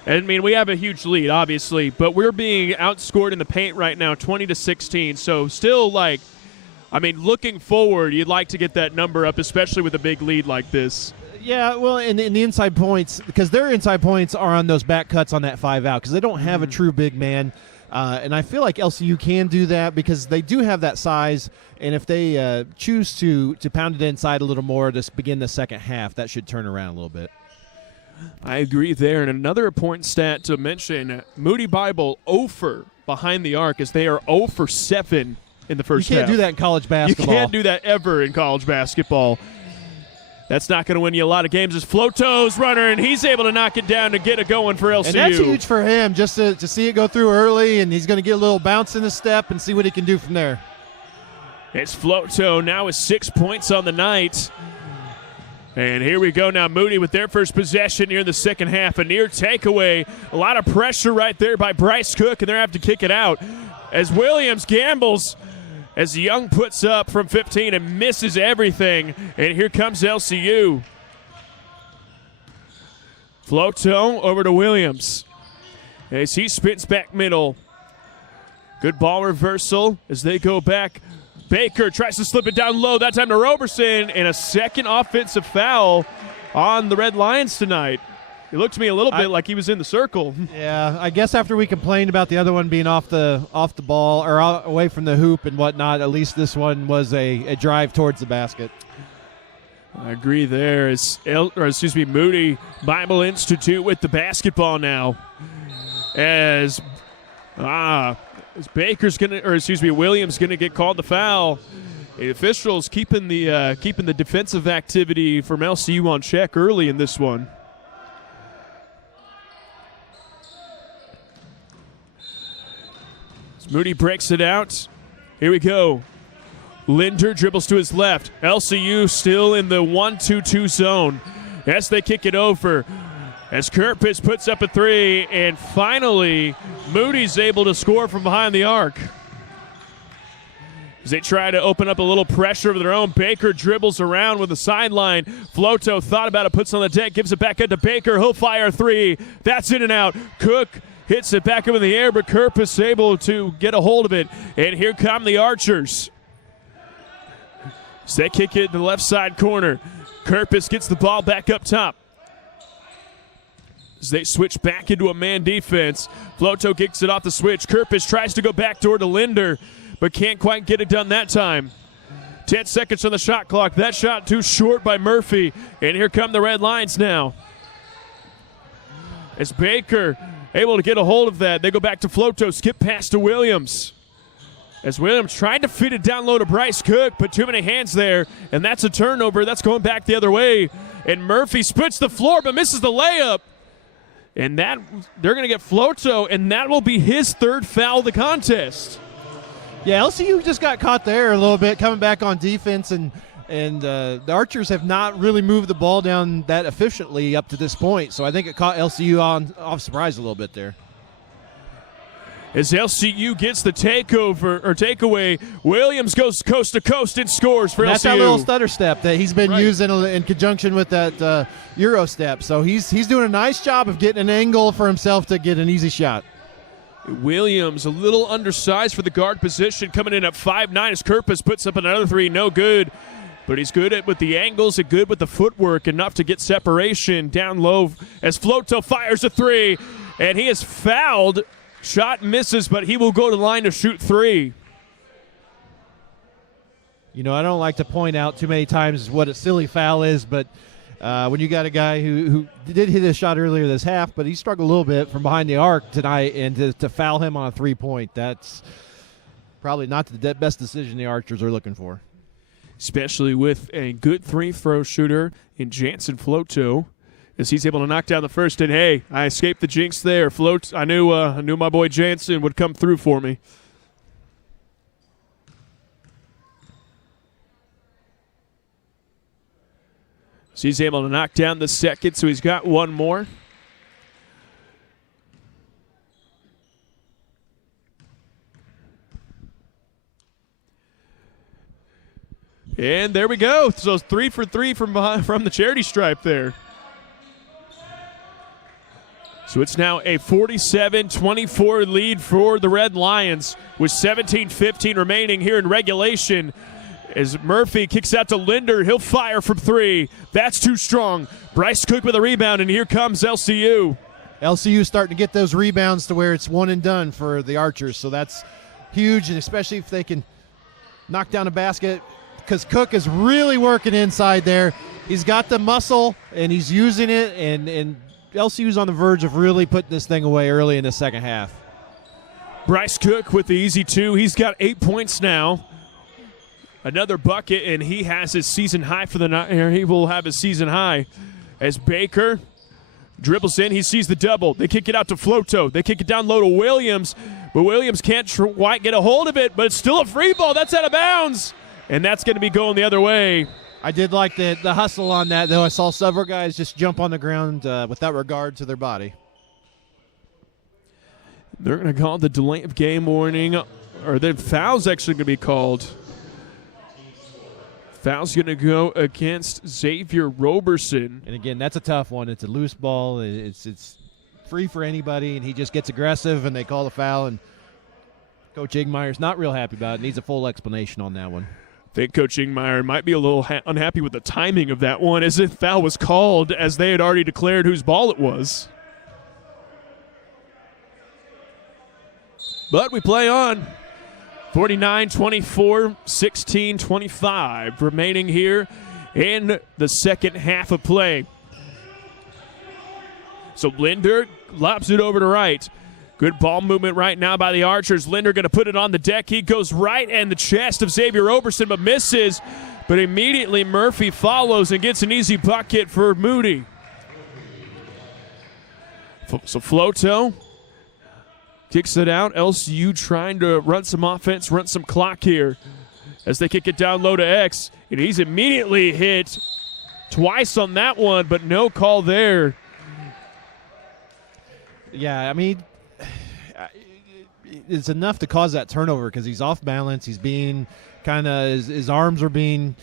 we have a huge lead, obviously, but we're being outscored in the paint right now, 20-16. So still, looking forward, you'd like to get that number up, especially with a big lead like this. Yeah, well, and the inside points, because their inside points are on those back cuts on that 5 out, because they don't have a true big man. And I feel like LCU can do that because they do have that size, and if they choose to pound it inside a little more to begin the second half, that should turn around a little bit. I agree there. And another important stat to mention, Moody Bible 0 behind the arc, as they are 0 for 7 in the first half. You can't do that in college basketball. You can't do that ever in college basketball. That's not going to win you a lot of games. As Floto's runner, and he's able to knock it down to get it going for LCU. And that's huge for him, just to see it go through early, and he's going to get a little bounce in the step and see what he can do from there. It's Floto now with 6 points on the night. And here we go now, Moody with their first possession here in the second half. A near takeaway. A lot of pressure right there by Bryce Cook, and they're going to have to kick it out. As Williams gambles, as Young puts up from 15 and misses everything. And here comes LCU. Floto over to Williams as he spins back middle. Good ball reversal as they go back. Baker tries to slip it down low, that time to Roberson, and a second offensive foul on the Red Lions tonight. It looked to me a little bit like he was in the circle. Yeah, I guess after we complained about the other one being off the ball or away from the hoop and whatnot, at least this one was a drive towards the basket. I agree there. Moody Bible Institute with the basketball now. As Williams gonna get called the foul. The officials keeping the defensive activity from LCU on check early in this one. Moody breaks it out. Here we go. Linder dribbles to his left. LCU still in the 1-2-2 zone. As they kick it over. As Kirpis puts up a 3. And finally, Moody's able to score from behind the arc. As they try to open up a little pressure of their own, Baker dribbles around with the sideline. Floto thought about it, puts on the deck, gives it back out to Baker. He'll fire a 3. That's in and out. Cook hits it back up in the air, but Kirpis able to get a hold of it. And here come the Archers. So they kick it to the left side corner. Kirpis gets the ball back up top. As they switch back into a man defense. Floto kicks it off the switch. Kirpis tries to go backdoor to Linder, but can't quite get it done that time. 10 seconds on the shot clock. That shot too short by Murphy. And here come the Red Lions now. As Baker able to get a hold of that. They go back to Floto, skip pass to Williams. As Williams tried to feed it down low to Bryce Cook, but too many hands there, and that's a turnover. That's going back the other way. And Murphy splits the floor but misses the layup. And that they're going to get Floto, and that will be his third foul of the contest. Yeah, LCU just got caught there a little bit, coming back on defense, and the Archers have not really moved the ball down that efficiently up to this point. So I think it caught LCU off surprise a little bit there. As LCU gets the takeaway, Williams goes coast to coast and scores for LCU. That's that little stutter step that he's been using in conjunction with that Euro step. So he's doing a nice job of getting an angle for himself to get an easy shot. Williams, a little undersized for the guard position, coming in at 5'9", as Kerpis puts up another three, no good. But he's good with the angles and good with the footwork, enough to get separation down low as Floto fires a three, and he is fouled. Shot misses, but he will go to the line to shoot three. You know, I don't like to point out too many times what a silly foul is, but when you got a guy who did hit a shot earlier this half, but he struggled a little bit from behind the arc tonight, and to foul him on a three-point, that's probably not the best decision the Archers are looking for. Especially with a good three-throw shooter in Jansen Floto, as he's able to knock down the first. And, hey, I escaped the jinx there. I knew my boy Jansen would come through for me. So he's able to knock down the second, so he's got one more. And there we go. So 3 for 3 from the charity stripe there. So it's now a 47-24 lead for the Red Lions with 17:15 remaining here in regulation. As Murphy kicks out to Linder, he'll fire from three. That's too strong. Bryce Cook with a rebound, and here comes LCU. LCU starting to get those rebounds to where it's one and done for the Archers, so that's huge, and especially if they can knock down a basket, because Cook is really working inside there. He's got the muscle, and he's using it, and LCU's on the verge of really putting this thing away early in the second half. Bryce Cook with the easy two. He's got 8 points now. Another bucket, and he has his season high for the night. He will have his season high as Baker dribbles in. He sees the double. They kick it out to Floto. They kick it down low to Williams, but Williams can't quite get a hold of it, but it's still a free ball. That's out of bounds, and that's going to be going the other way. I did like the hustle on that, though. I saw several guys just jump on the ground without regard to their body. They're going to call the delay of game warning, or the foul's actually going to be called. Foul's going to go against Xavier Roberson. And again, that's a tough one. It's a loose ball. It's free for anybody, and he just gets aggressive, and they call the foul. And Coach Igmeyer's not real happy about it. Needs a full explanation on that one. I think Coach Ingmeyer might be a little unhappy with the timing of that one, as if foul was called as they had already declared whose ball it was. But we play on. 49-24, 16-25 remaining here in the second half of play. So Linder lobs it over to Wright. Good ball movement right now by the Archers. Linder going to put it on the deck. He goes right and the chest of Xavier Roberson, but misses. But immediately Murphy follows and gets an easy bucket for Moody. So Floto kicks it out. LCU trying to run some offense, run some clock here as they kick it down low to X. And he's immediately hit twice on that one, but no call there. Yeah, I mean, it's enough to cause that turnover because he's off balance. He's being his arms are being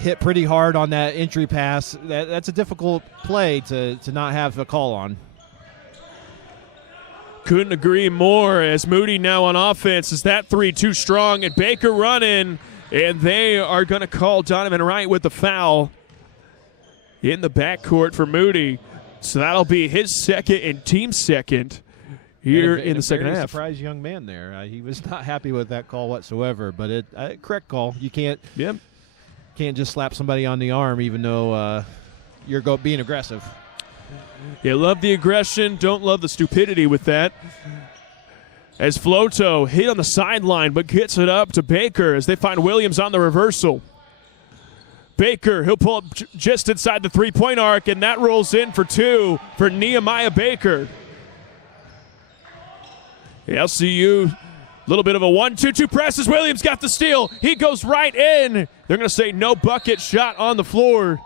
hit pretty hard on that entry pass. That's a difficult play to not have a call on. Couldn't agree more as Moody now on offense. Is that three too strong? And Baker running, and they are going to call Donovan Wright with the foul in the backcourt for Moody. So that'll be his second and team second here in the second half. Surprised young man there. He was not happy with that call whatsoever, but correct call. You can't just slap somebody on the arm even though you're being aggressive. Yeah, love the aggression, don't love the stupidity with that. As Floto hit on the sideline but gets it up to Baker as they find Williams on the reversal. Baker, he'll pull up just inside the three-point arc, and that rolls in for two for Nehemiah Baker. The LCU Little bit of a 1-2-2 press as Williams got the steal. He goes right in. They're going to say no bucket shot on the floor.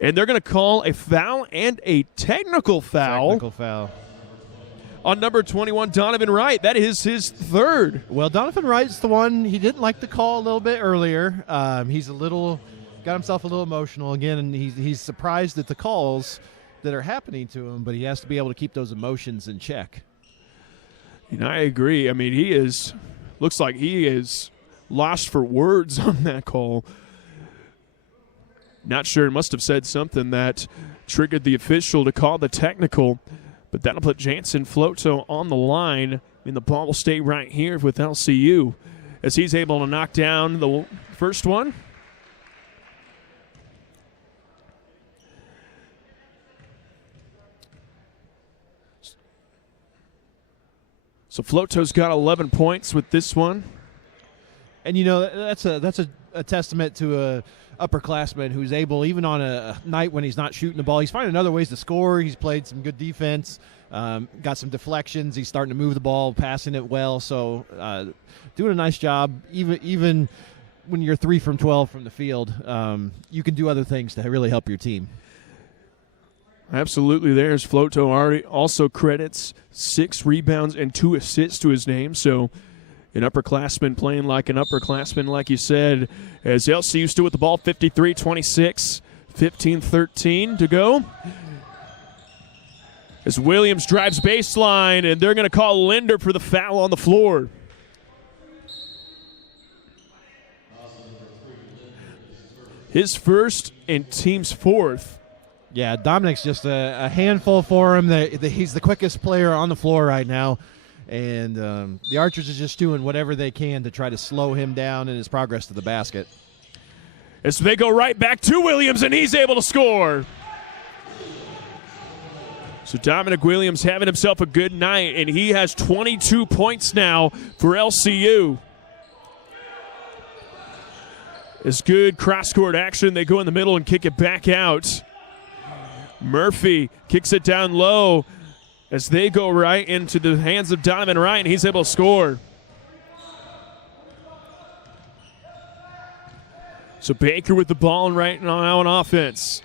And they're going to call a foul and a technical foul. Technical foul. On number 21, Donovan Wright. That is his third. Well, Donovan Wright's the one. He didn't like the call a little bit earlier. He's got himself a little emotional again, and he's surprised at the calls that are happening to him, but he has to be able to keep those emotions in check. And I agree. I mean, looks like he is lost for words on that call. Not sure, must have said something that triggered the official to call the technical, but that'll put Jansen Floto on the line. I mean, the ball will stay right here with LCU as he's able to knock down the first one. So Floto's got 11 points with this one. And, you know, that's a testament to a upperclassman who's able, even on a night when he's not shooting the ball, he's finding other ways to score. He's played some good defense, got some deflections. He's starting to move the ball, passing it well. So doing a nice job. Even when you're 3 from 12 from the field, you can do other things to really help your team. Absolutely. There's Floto already also credits 6 rebounds and 2 assists to his name. So an upperclassman playing like an upperclassman, like you said, as LCU still with the ball, 53-26, 15-13 to go. As Williams drives baseline, and they're going to call Linder for the foul on the floor. His first and team's fourth. Yeah, Dominic's just a handful for him. He's the quickest player on the floor right now. And the Archers are just doing whatever they can to try to slow him down in his progress to the basket. As they go right back to Williams, and he's able to score. So Dominic Williams having himself a good night, and he has 22 points now for LCU. It's good cross-court action. They go in the middle and kick it back out. Murphy kicks it down low as they go right into the hands of Donovan Wright, and he's able to score. So Baker with the ball right now on offense.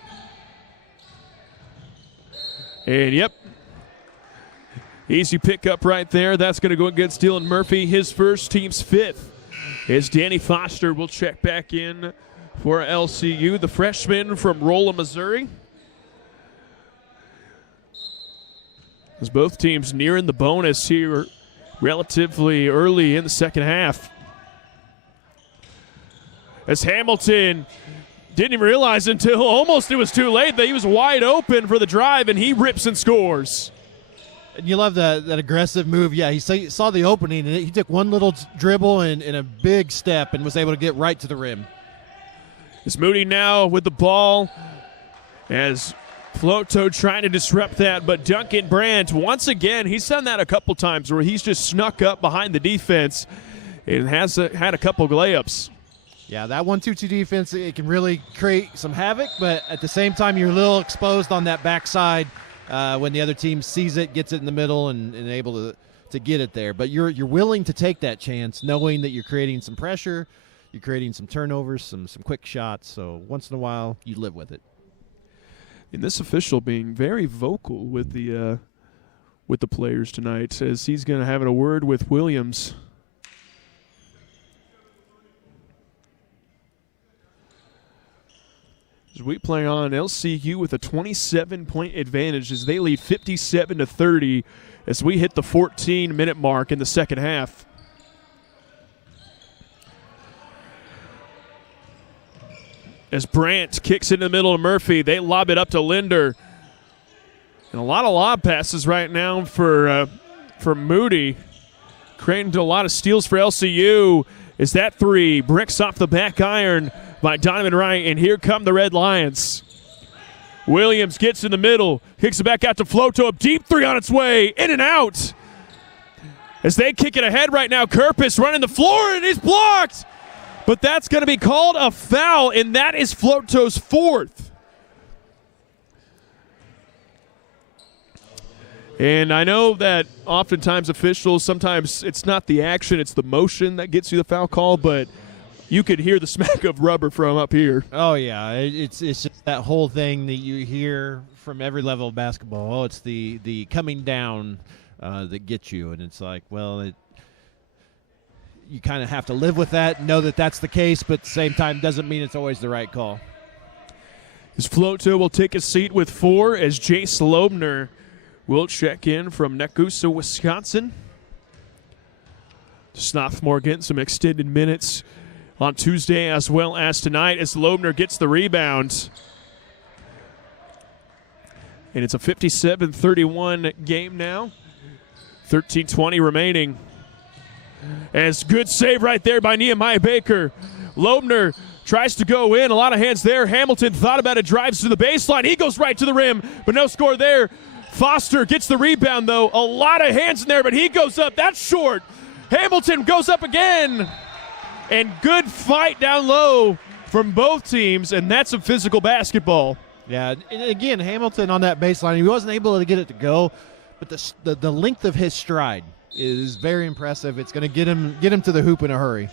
And, yep, easy pickup right there. That's going to go against Dylan Murphy, his first, team's fifth. As Danny Foster will check back in for LCU, the freshman from Rolla, Missouri. As both teams nearing the bonus here relatively early in the second half. As Hamilton didn't even realize until almost it was too late that he was wide open for the drive, and he rips and scores. And you love that aggressive move. Yeah, he saw the opening, and he took one little dribble and a big step and was able to get right to the rim. It's Moody now with the ball as Floto trying to disrupt that, but Duncan Brandt, once again, he's done that a couple times where he's just snuck up behind the defense and has had a couple layups. Yeah, that 1-2-2 defense, it can really create some havoc, but at the same time, you're a little exposed on that backside when the other team sees it, gets it in the middle, and able to get it there. But you're willing to take that chance, knowing that you're creating some pressure, you're creating some turnovers, some quick shots, so once in a while, you live with it. And this official being very vocal with the players tonight, as he's going to have a word with Williams. As we play on, LCU with a 27-point advantage as they lead 57-30 as we hit the 14-minute mark in the second half. As Brandt kicks it in the middle of Murphy, they lob it up to Linder. And a lot of lob passes right now for Moody, creating a lot of steals for LCU. Is that three? Bricks off the back iron by Donovan Wright, and here come the Red Lions. Williams gets in the middle, kicks it back out to Floto, a deep three on its way, in and out. As they kick it ahead right now, Kerpis running the floor, and he's blocked. But that's going to be called a foul, and that is Floto's fourth. And I know that oftentimes officials, sometimes it's not the action, it's the motion that gets you the foul call, but you could hear the smack of rubber from up here. Oh, yeah. It's just that whole thing that you hear from every level of basketball. Oh, it's the coming down that gets you. And it's like, well, you kind of have to live with that and know that that's the case, but at the same time doesn't mean it's always the right call. His Floto will take a seat with 4 as Jace Loebner will check in from Nakusa, Wisconsin. Sophomore getting some extended minutes on Tuesday as well as tonight as Loebner gets the rebound. And it's a 57-31 game now. 13:20 remaining. As good save right there by Nehemiah Baker. Loebner tries to go in. A lot of hands there. Hamilton thought about it, drives to the baseline. He goes right to the rim, but no score there. Foster gets the rebound, though. A lot of hands in there, but he goes up. That's short. Hamilton goes up again. And good fight down low from both teams, and that's some physical basketball. Yeah, and again, Hamilton on that baseline, he wasn't able to get it to go, but the length of his stride is very impressive. It's going to get him to the hoop in a hurry.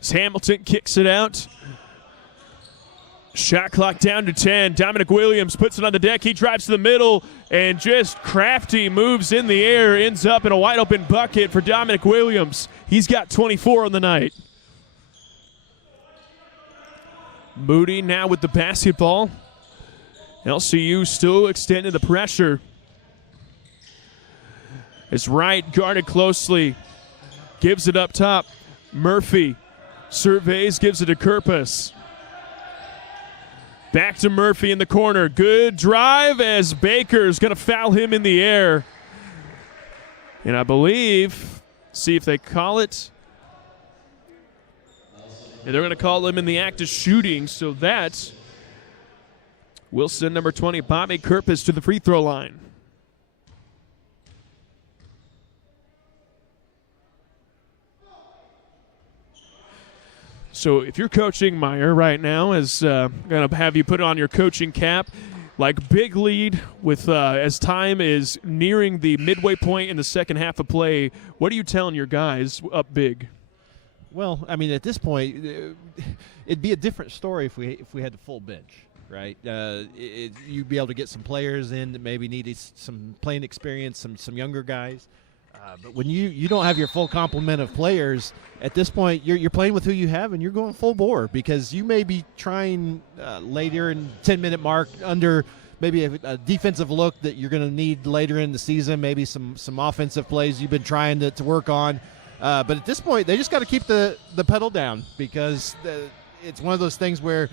As Hamilton kicks it out. Shot clock down to 10. Dominic Williams puts it on the deck. He drives to the middle and just crafty moves in the air. Ends up in a wide open bucket for Dominic Williams. He's got 24 on the night. Moody now with the basketball. LCU still extending the pressure. As Wright guarded closely. Gives it up top. Murphy surveys, gives it to Kerpus. Back to Murphy in the corner. Good drive as Baker's going to foul him in the air. And I believe, see if they call it. And they're going to call him in the act of shooting. So that will send number 20, Bobby Kerpus, to the free throw line. So if you're coaching Meyer right now, is going to have you put on your coaching cap, like big lead with as time is nearing the midway point in the second half of play. What are you telling your guys up big? Well, I mean, at this point, it'd be a different story if we had the full bench, right? You'd be able to get some players in that maybe needed some playing experience, some younger guys. But when you don't have your full complement of players, at this point you're playing with who you have and you're going full bore because you may be trying later in 10-minute mark under maybe a defensive look that you're going to need later in the season, maybe some offensive plays you've been trying to work on. But at this point, they just got to keep the pedal down because it's one of those things where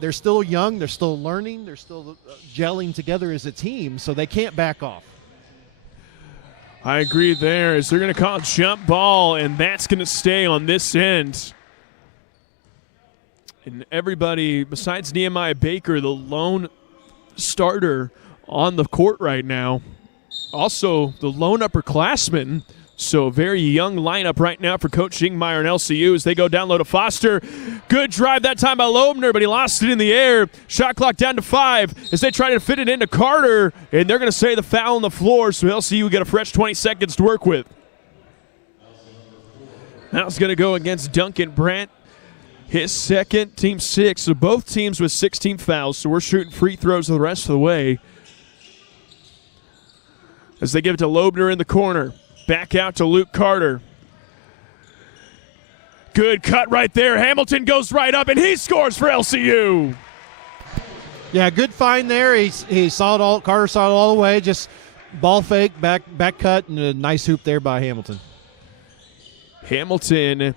they're still young, they're still learning, they're still gelling together as a team, so they can't back off. I agree there, as they're going to call it jump ball, and that's going to stay on this end. And everybody, besides Nehemiah Baker, the lone starter on the court right now, also the lone upperclassman. So a very young lineup right now for Coach Ingmeyer and LCU as they go down low to Foster. Good drive that time by Loebner, but he lost it in the air. Shot clock down to 5 as they try to fit it into Carter, and they're going to say the foul on the floor, so LCU get a fresh 20 seconds to work with. That's going to go against Duncan Brandt, his second, team 6. So both teams with 16 fouls, so we're shooting free throws the rest of the way. As they give it to Loebner in the corner. Back out to Luke Carter. Good cut right there. Hamilton goes right up, and he scores for LCU. Yeah, good find there. He saw it all. Carter saw it all the way. Just ball fake, back cut, and a nice hoop there by Hamilton. Hamilton,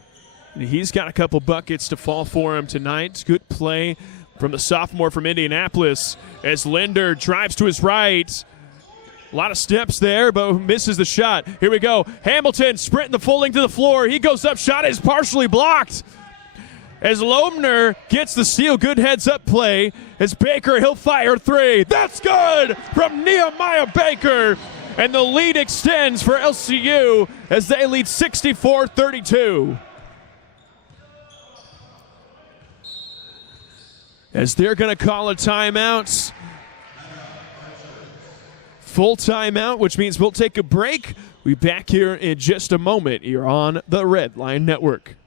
he's got a couple buckets to fall for him tonight. Good play from the sophomore from Indianapolis as Linder drives to his right. A lot of steps there, but misses the shot. Here we go. Hamilton sprinting the full length to the floor. He goes up. Shot is partially blocked. As Loebner gets the steal. Good heads-up play. As Baker, he'll fire 3. That's good from Nehemiah Baker. And the lead extends for LCU as they lead 64-32. As they're going to call a timeout. full timeout, which means we'll take a break. We'll be back here in just a moment. You're on the Red Line Network.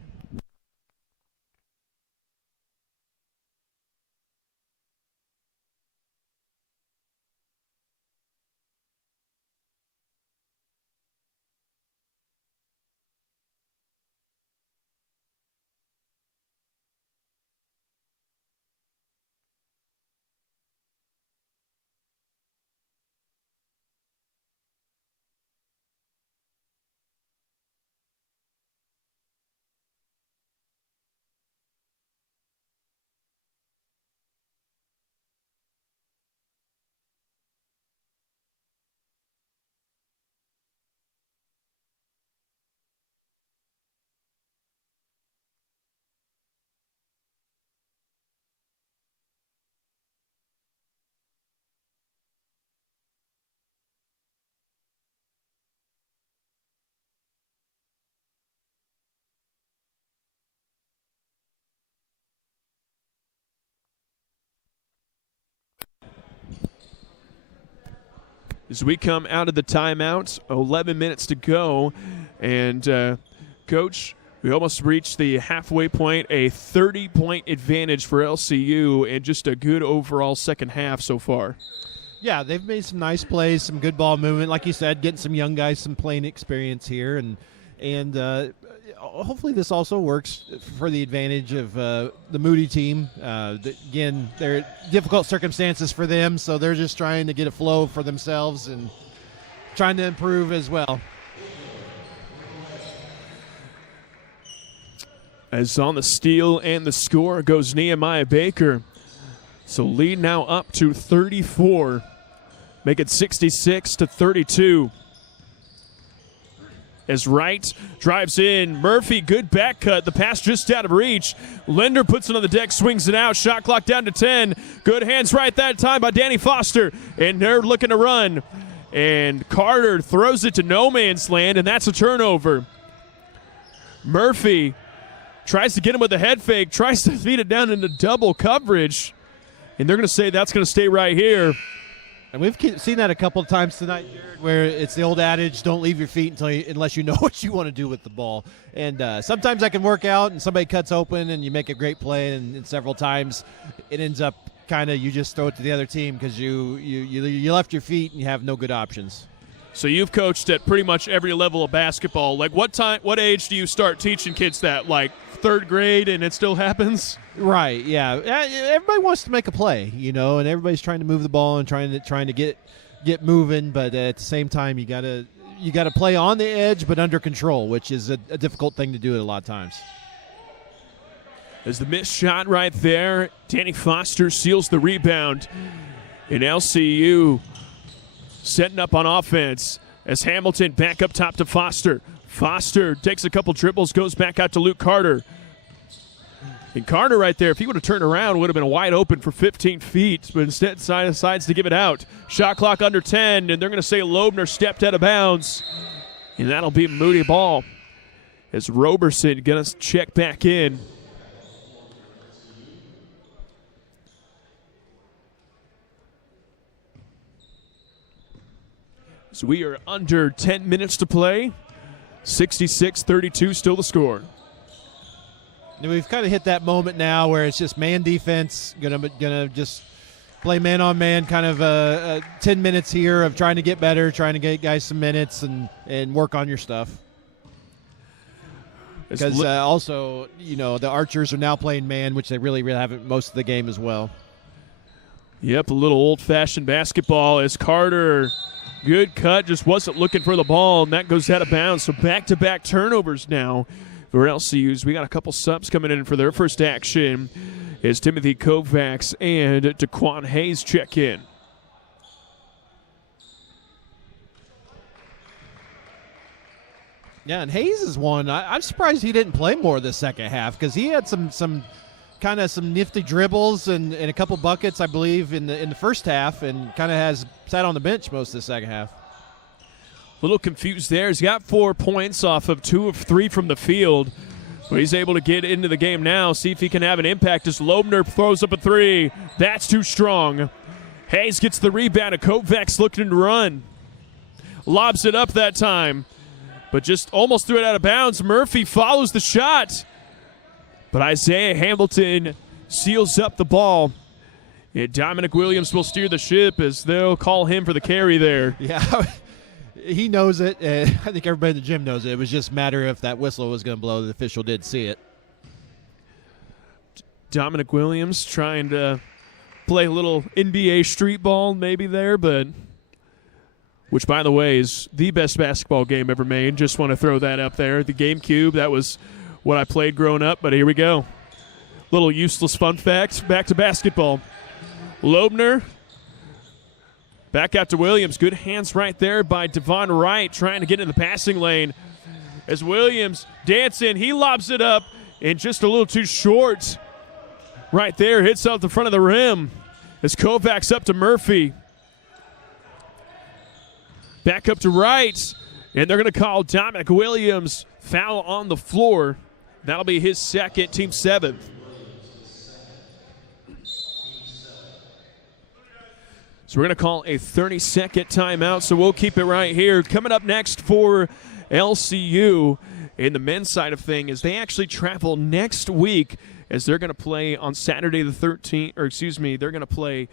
As we come out of the timeout, 11 minutes to go, and Coach, we almost reached the halfway point, a 30-point advantage for LCU, and just a good overall second half so far. Yeah, they've made some nice plays, some good ball movement. Like you said, getting some young guys some playing experience here, and hopefully this also works for the advantage of the Moody team. Again, they're difficult circumstances for them, so they're just trying to get a flow for themselves and trying to improve as well. As on the steal and the score goes Nehemiah Baker. So lead now up to 34. Make it 66-32. As Wright drives in. Murphy, good back cut. The pass just out of reach. Loebner puts it on the deck, swings it out. Shot clock down to 10. Good hands right that time by Danny Foster. And they're looking to run. And Carter throws it to no man's land, and that's a turnover. Murphy tries to get him with a head fake, tries to feed it down into double coverage. And they're going to say that's going to stay right here. And we've seen that a couple of times tonight, Jared, where it's the old adage, don't leave your feet unless you know what you want to do with the ball. And sometimes that can work out, and somebody cuts open, and you make a great play, and several times it ends up kind of you just throw it to the other team because you left your feet and you have no good options. So you've coached at pretty much every level of basketball. Like what age do you start teaching kids that? Like third grade and it still happens? Right, yeah. Everybody wants to make a play, and everybody's trying to move the ball and trying to get moving, but at the same time you gotta play on the edge but under control, which is a difficult thing to do a lot of times. As the missed shot right there, Danny Foster seals the rebound. In LCU setting up on offense as Hamilton back up top to Foster. Foster takes a couple dribbles, goes back out to Luke Carter. And Carter right there, if he would have turned around, would have been wide open for 15 feet, but instead decides to give it out. Shot clock under 10, and they're going to say Loebner stepped out of bounds. And that'll be Moody ball as Roberson going to check back in. So we are under 10 minutes to play. 66-32 still the score. And we've kind of hit that moment now where it's just man defense, gonna just play man on man, kind of 10 minutes here of trying to get better, trying to get guys some minutes and work on your stuff. Because also, the Archers are now playing man, which they really haven't most of the game as well. Yep, a little old-fashioned basketball as Carter, good cut, just wasn't looking for the ball, and that goes out of bounds. So back-to-back turnovers now for LCUs. We got a couple subs coming in for their first action as Timothy Kovacs and Daquan Hayes check in. Yeah, and Hayes is one. I'm surprised he didn't play more the second half because he had some nifty dribbles and a couple buckets, I believe, in the first half, and kind of has sat on the bench most of the second half. A little confused there. He's got 4 points off of 2 of 3 from the field. But he's able to get into the game now, see if he can have an impact as Loebner throws up a 3. That's too strong. Hayes gets the rebound, and Kovacs looking to run. Lobs it up that time, but just almost threw it out of bounds. Murphy follows the shot, but Isaiah Hamilton seals up the ball. And Dominic Williams will steer the ship as they'll call him for the carry there. Yeah, he knows it. I think everybody in the gym knows it. It was just a matter if that whistle was going to blow. The official did see it. Dominic Williams trying to play a little NBA street ball maybe there, but which, by the way, is the best basketball game ever made. Just want to throw that up there. The GameCube, that was what I played growing up, but here we go. Little useless fun fact, back to basketball. Loebner, back out to Williams. Good hands right there by Donovan Wright trying to get in the passing lane. As Williams dancing, he lobs it up and just a little too short. Right there, hits out the front of the rim as Kovacs up to Murphy. Back up to Wright, and they're going to call Dominic Williams foul on the floor. That'll be his second, team seventh. So we're going to call a 30-second timeout, so we'll keep it right here. Coming up next for LCU in the men's side of things is they actually travel next week as they're going to play on Saturday the 13th, or excuse me, they're going to play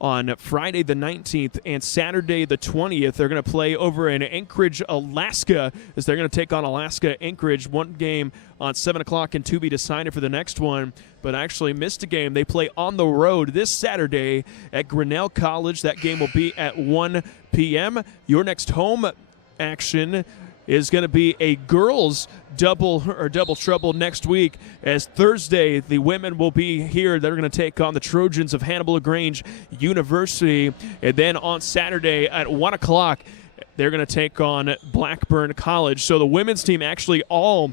on Friday the 19th and Saturday the 20th. They're going to play over in Anchorage, Alaska, as they're going to take on Alaska Anchorage. One game on 7 o'clock and to be decided for the next one, but actually missed a game. They play on the road this Saturday at Grinnell College. That game will be at 1 p.m. Your next home action is going to be a girls double trouble next week, as Thursday the women will be here. They're going to take on the Trojans of Hannibal LaGrange University, and then on Saturday at 1 o'clock they're going to take on Blackburn College. So the women's team actually all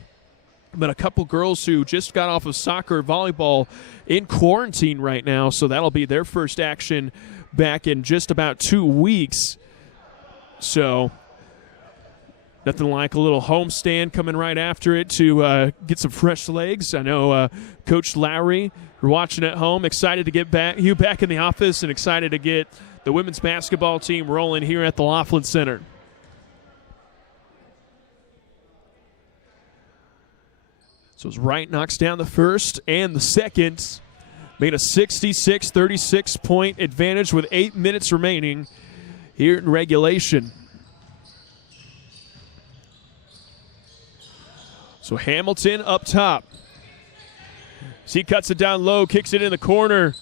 but a couple girls who just got off of soccer, volleyball in quarantine right now, so that'll be their first action back in just about 2 weeks. So nothing like a little homestand coming right after it to get some fresh legs. I know Coach Lowry, you're watching at home, excited to get back in the office and excited to get the women's basketball team rolling here at the Laughlin Center. So as Wright knocks down the first and the second, made a 66-36 point advantage with 8 minutes remaining here in regulation. So Hamilton up top. He cuts it down low, kicks it in the corner.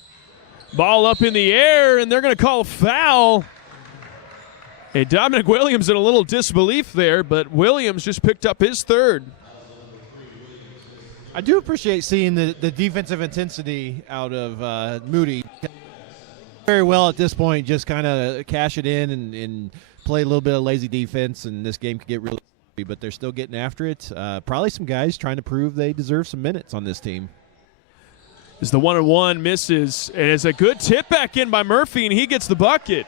Ball up in the air, and they're going to call a foul. And Dominic Williams in a little disbelief there, but Williams just picked up his third. I do appreciate seeing the defensive intensity out of Moody. Very well at this point, just kind of cash it in and play a little bit of lazy defense, and this game could get really, but they're still getting after it. Probably some guys trying to prove they deserve some minutes on this team. As the 1-on-1 misses, and it's a good tip back in by Murphy, and he gets the bucket.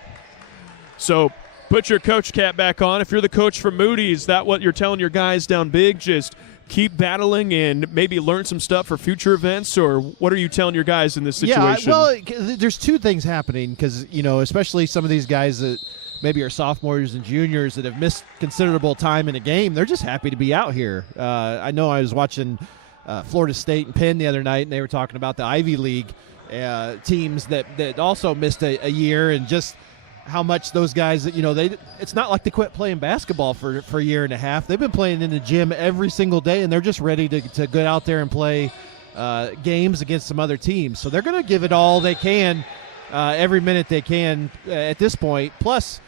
So put your coach cap back on. If you're the coach for Moody, is that what you're telling your guys down big? Just keep battling and maybe learn some stuff for future events, or what are you telling your guys in this situation? Yeah, well, there's two things happening because, especially some of these guys that maybe are sophomores and juniors that have missed considerable time in a game, they're just happy to be out here. I know I was watching Florida State and Penn the other night, and they were talking about the Ivy League teams that also missed a year, and just how much those guys that it's not like they quit playing basketball for a year and a half. They've been playing in the gym every single day, and they're just ready to get out there and play games against some other teams. So they're going to give it all they can, every minute they can at this point. Plus,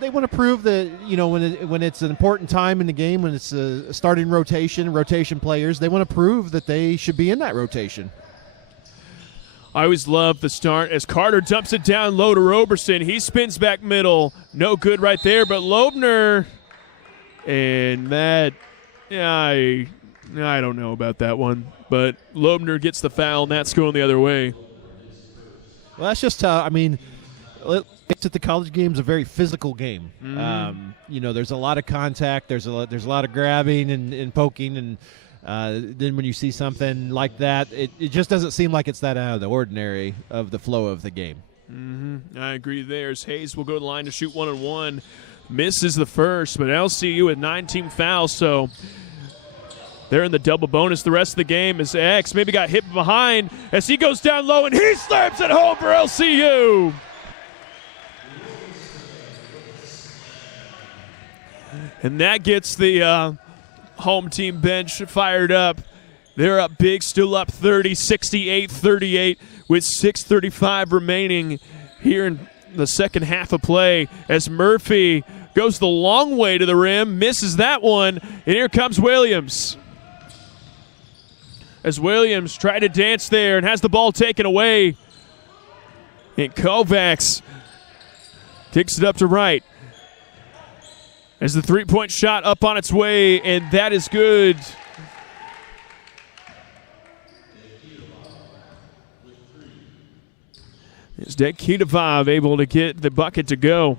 they want to prove that when it's an important time in the game, when it's a starting rotation players, they want to prove that they should be in that rotation. I always love the start as Carter dumps it down low to Roberson. He spins back middle. No good right there, but Loebner, and that, I don't know about that one. But Loebner gets the foul, and that's going the other way. Well, that's just it's at the college game is a very physical game. Mm-hmm. There's a lot of contact. There's a lot of grabbing and poking, and then when you see something like that, it just doesn't seem like it's that out of the ordinary of the flow of the game. I agree there. As Hayes will go to the line to shoot 1-on-1. Misses the first, but LCU with 9 team fouls, so they're in the double bonus the rest of the game as X maybe got hit behind as he goes down low and he slams it home for LCU. And that gets the home team bench fired up. They're up big, still up 30, 68-38 with 6:35 remaining here in the second half of play as Murphy goes the long way to the rim, misses that one, and here comes Williams. As Williams tried to dance there and has the ball taken away. And Kovacs kicks it up to Wright. As the three-point shot up on its way, and that is good. Is Dekidovov able to get the bucket to go?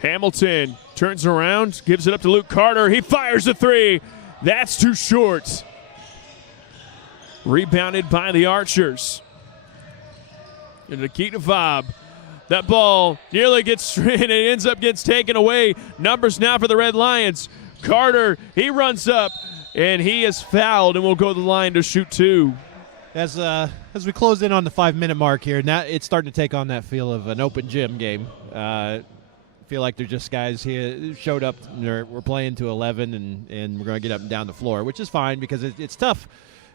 Hamilton turns around, gives it up to Luke Carter. He fires a three. That's too short. Rebounded by the Archers. And Dekidovov. That ball nearly gets straight and it ends up gets taken away. Numbers now for the Red Lions. Carter, he runs up and he is fouled and will go to the line to shoot 2. As we close in on the 5-minute mark here, now it's starting to take on that feel of an open gym game. Feel like they're just guys here showed up. We're playing to 11, and we're going to get up and down the floor, which is fine because it's tough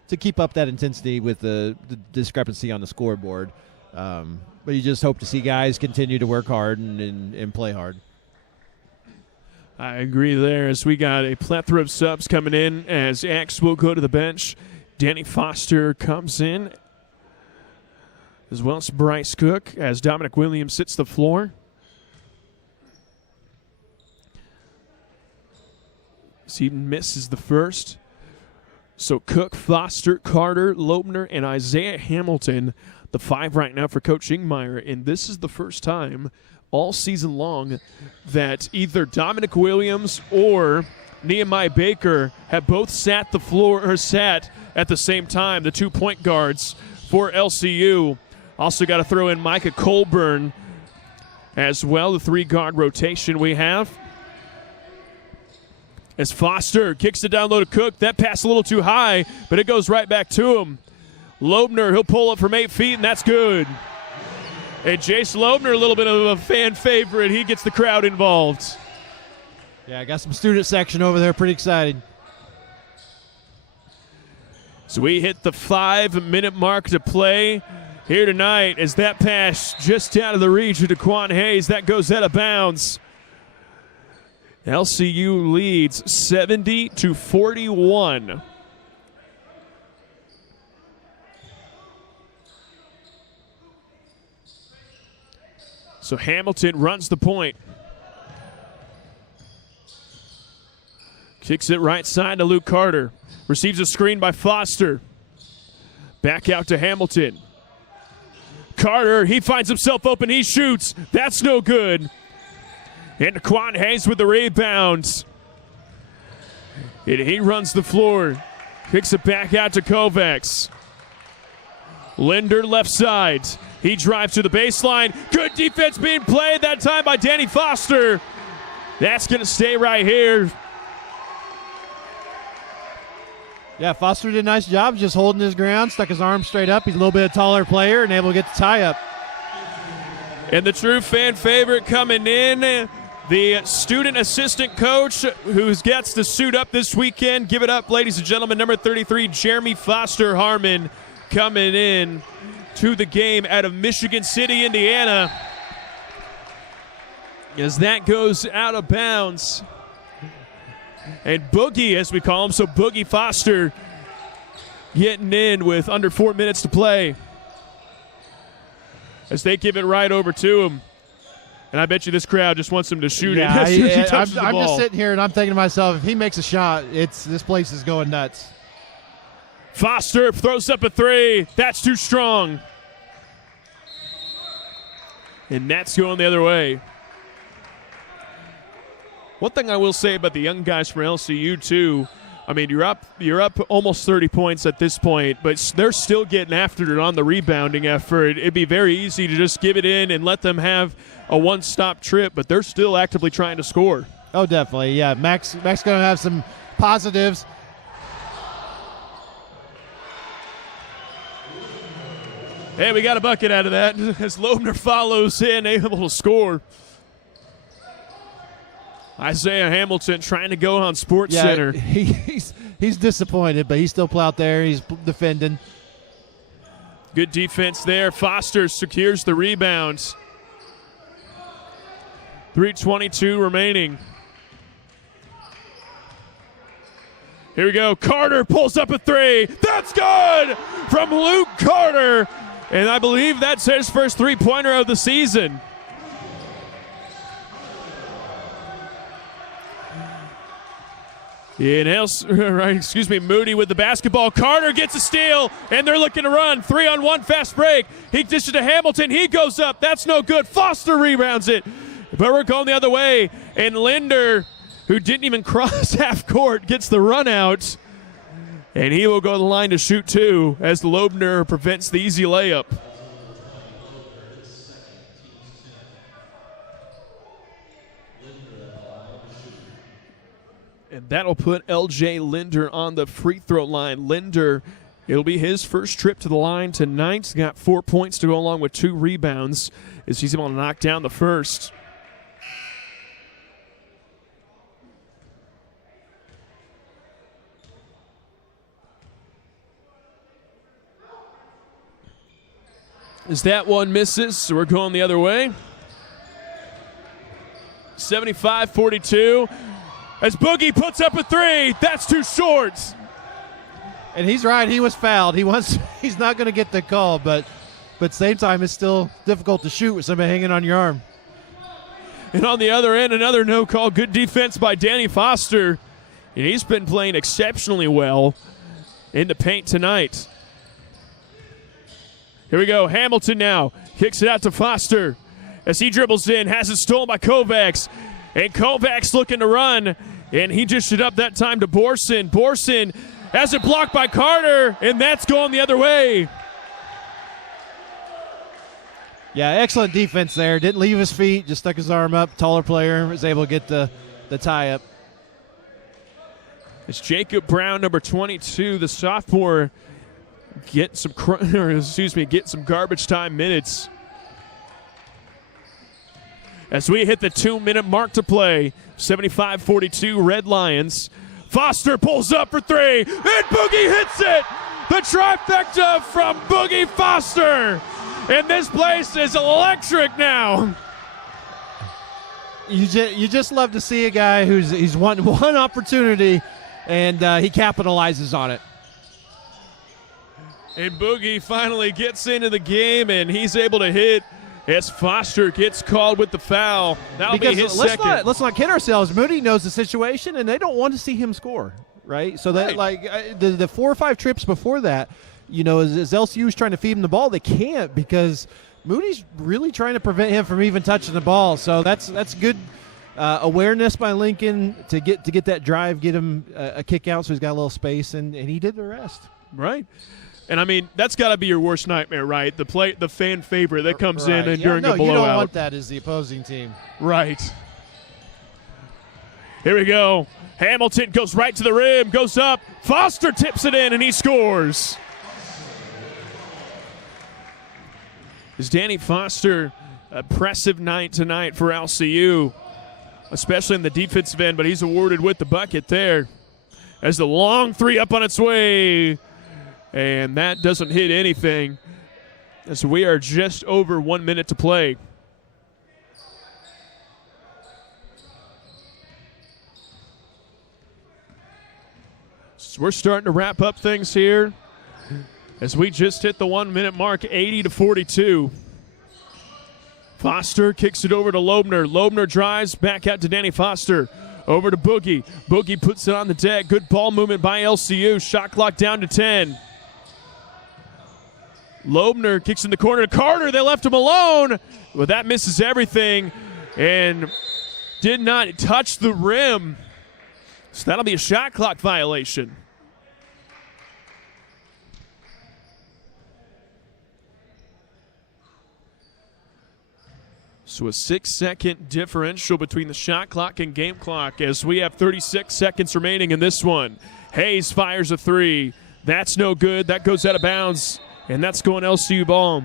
to keep up that intensity with the discrepancy on the scoreboard. But you just hope to see guys continue to work hard and play hard. I agree there as we got a plethora of subs coming in as X will go to the bench. Danny Foster comes in, as well as Bryce Cook, as Dominic Williams sits the floor. Seaton misses the first. So Cook, Foster, Carter, Loebner, and Isaiah Hamilton, the 5 right now for Coach Ingmeyer. And this is the first time all season long that either Dominic Williams or Nehemiah Baker have both sat the floor or sat at the same time, the 2 point guards for LCU. Also got to throw in Micah Colburn as well, the 3-guard rotation we have. As Foster kicks it down low to Cook. That pass a little too high, but it goes right back to him. Loebner, he'll pull up from 8 feet, and that's good. And Jace Loebner, a little bit of a fan favorite. He gets the crowd involved. Yeah, I got some student section over there, pretty excited. So we hit the 5-minute mark to play here tonight as that pass just out of the reach of DeQuan Hayes. That goes out of bounds. LCU leads 70-41. So Hamilton runs the point. Kicks it right side to Luke Carter. Receives a screen by Foster. Back out to Hamilton. Carter, he finds himself open. He shoots. That's no good. And DeQuan Hayes with the rebounds. And he runs the floor. Kicks it back out to Kovacs. Linder left side. He drives to the baseline. Good defense being played that time by Danny Foster. That's going to stay right here. Yeah, Foster did a nice job just holding his ground, stuck his arm straight up. He's a little bit taller player and able to get the tie up. And the true fan favorite coming in, the student assistant coach who gets to suit up this weekend. Give it up, ladies and gentlemen, number 33, Jeremy Foster Harmon, coming in to the game out of Michigan City, Indiana. As that goes out of bounds. And Boogie, as we call him, so Boogie Foster getting in with under 4 minutes to play. As they give it right over to him. And I bet you this crowd just wants him to shoot it as soon as he touches the ball. I'm just sitting here and I'm thinking to myself, if he makes a shot, this place is going nuts. Foster throws up a 3. That's too strong. And that's going the other way. One thing I will say about the young guys from LCU, too, I mean, you're up almost 30 points at this point, but they're still getting after it on the rebounding effort. It'd be very easy to just give it in and let them have a one-stop trip, but they're still actively trying to score. Oh, definitely. Yeah, Max going to have some positives. Hey, we got a bucket out of that as Loebner follows in, able to score. Isaiah Hamilton trying to go on Sports Center. He's disappointed, but he's still out there. He's defending. Good defense there. Foster secures the rebounds. 3:22 remaining. Here we go. Carter pulls up a three. That's good from Luke Carter. And I believe that's his first three-pointer of the season. Moody with the basketball. Carter gets a steal, and they're looking to run. 3-on-1 fast break. He dishes it to Hamilton. He goes up. That's no good. Foster rebounds it. But we're going the other way. And Linder, who didn't even cross half court, gets the run out. And he will go to the line to shoot two as Loebner prevents the easy layup. And that'll put L.J. Linder on the free throw line. Linder, it'll be his first trip to the line tonight. He's got 4 points to go along with 2 rebounds as he's able to knock down the first. As that one misses, so we're going the other way. 75-42. As Boogie puts up a three, that's too short. And he's right. He was fouled. He's not going to get the call, but same time, it's still difficult to shoot with somebody hanging on your arm. And on the other end, another no call. Good defense by Danny Foster. And he's been playing exceptionally well in the paint tonight. Here we go. Hamilton now kicks it out to Foster as he dribbles in, has it stolen by Kovacs. And Kovacs looking to run, and he dished it up that time to Borson. Borson has it blocked by Carter, and that's going the other way. Yeah, excellent defense there. Didn't leave his feet, just stuck his arm up. Taller player was able to get the tie up. It's Jacob Brown, number 22, the sophomore, get some garbage time minutes. As we hit the 2-minute mark to play, 75-42 Red Lions. Foster pulls up for three, and Boogie hits it! The trifecta from Boogie Foster! And this place is electric now! You just love to see a guy he's won one opportunity, and he capitalizes on it. And Boogie finally gets into the game, and he's able to hit as Foster gets called with the foul. That'll be his second. Let's not kid ourselves. Moody knows the situation, and they don't want to see him score, right? So that the 4 or 5 trips before that, as LCU is trying to feed him the ball, they can't because Moody's really trying to prevent him from even touching the ball. So that's good awareness by Lincoln to get that drive, get him a kick out so he's got a little space, and he did the rest. Right. And, I mean, that's got to be your worst nightmare, right? The fan favorite that comes in and during a blowout. You don't want that as the opposing team. Right. Here we go. Hamilton goes right to the rim, goes up. Foster tips it in, and he scores. Is Danny Foster, impressive night tonight for LCU, especially in the defensive end, but he's awarded with the bucket there. As the long three up on its way. And that doesn't hit anything as we are just over 1 minute to play. So we're starting to wrap up things here as we just hit the 1 minute mark, 80-42. Foster kicks it over to Loebner. Loebner drives back out to Danny Foster. Over to Boogie. Boogie puts it on the deck. Good ball movement by LCU. Shot clock down to 10. Loebner kicks in the corner to Carter. They left him alone. Well, that misses everything and did not touch the rim. So that'll be a shot clock violation. So a 6-second differential between the shot clock and game clock as we have 36 seconds remaining in this one. Hayes fires a three. That's no good. That goes out of bounds, and that's going LCU ball.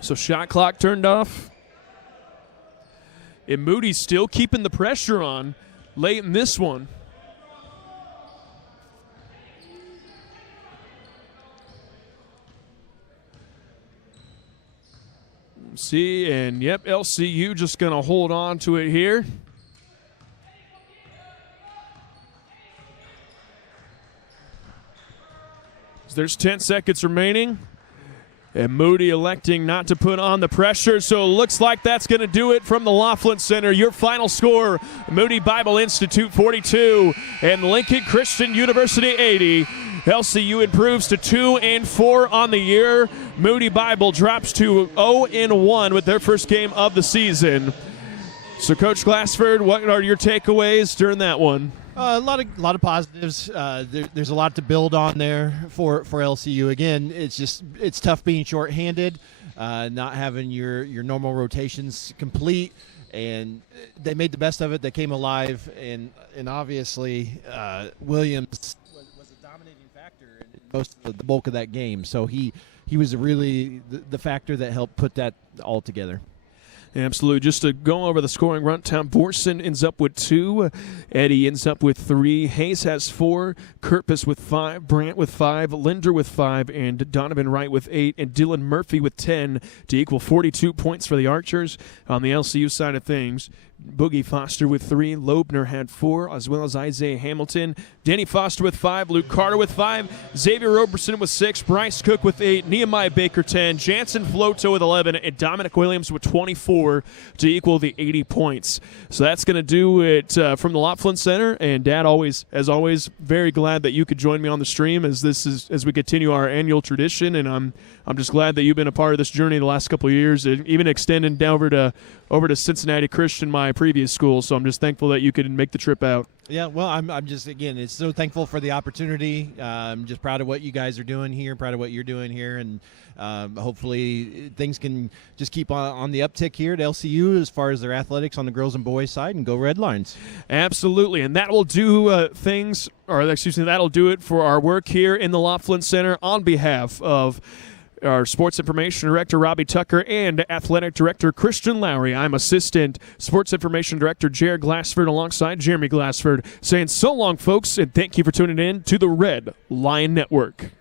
So shot clock turned off. And Moody's still keeping the pressure on late in this one. See, and yep, LCU just going to hold on to it here. So there's 10 seconds remaining. And Moody electing not to put on the pressure, so it looks like that's going to do it from the Laughlin Center. Your final score, Moody Bible Institute 42 and Lincoln Christian University 80. LCU improves to 2-4 on the year. Moody Bible drops to 0-1 with their first game of the season. So, Coach Glassford, what are your takeaways during that one? A lot of positives. There's a lot to build on there for LCU. Again, it's tough being shorthanded, not having your normal rotations complete, and they made the best of it. They came alive, and obviously Williams was a dominating factor in most of the bulk of that game. So he was really the factor that helped put that all together. Absolutely. Just to go over the scoring rundown, Borson ends up with 2. Eddie ends up with 3. Hayes has 4. Kirpus with 5. Brandt with 5. Linder with 5. And Donovan Wright with 8. And Dylan Murphy with 10 to equal 42 points for the Archers. On the LCU side of things, Boogie Foster with 3. Loebner had 4, as well as Isaiah Hamilton. Danny Foster with 5. Luke Carter with 5. Xavier Roberson with 6. Bryce Cook with 8. Nehemiah Baker 10. Jansen Floto with 11. And Dominic Williams with 24 to equal the 80 points. So that's going to do it from the Laughlin Center. And Dad, as always, very glad that you could join me on the stream as we continue our annual tradition. And I'm just glad that you've been a part of this journey the last couple of years, and even extending down over to Cincinnati Christian, my previous school. So I'm just thankful that you could make the trip out. Yeah, well, I'm just, again, it's so thankful for the opportunity. I'm just proud of what you guys are doing here, proud of what you're doing here, and hopefully things can just keep on the uptick here at LCU as far as their athletics on the girls and boys side, and go Red Lions. Absolutely, and that will do that'll do it for our work here in the Laughlin Center on behalf of our Sports Information Director, Robbie Tucker, and Athletic Director, Christian Lowry. I'm Assistant Sports Information Director, Jared Glassford, alongside Jeremy Glassford, saying so long, folks, and thank you for tuning in to the Red Lion Network.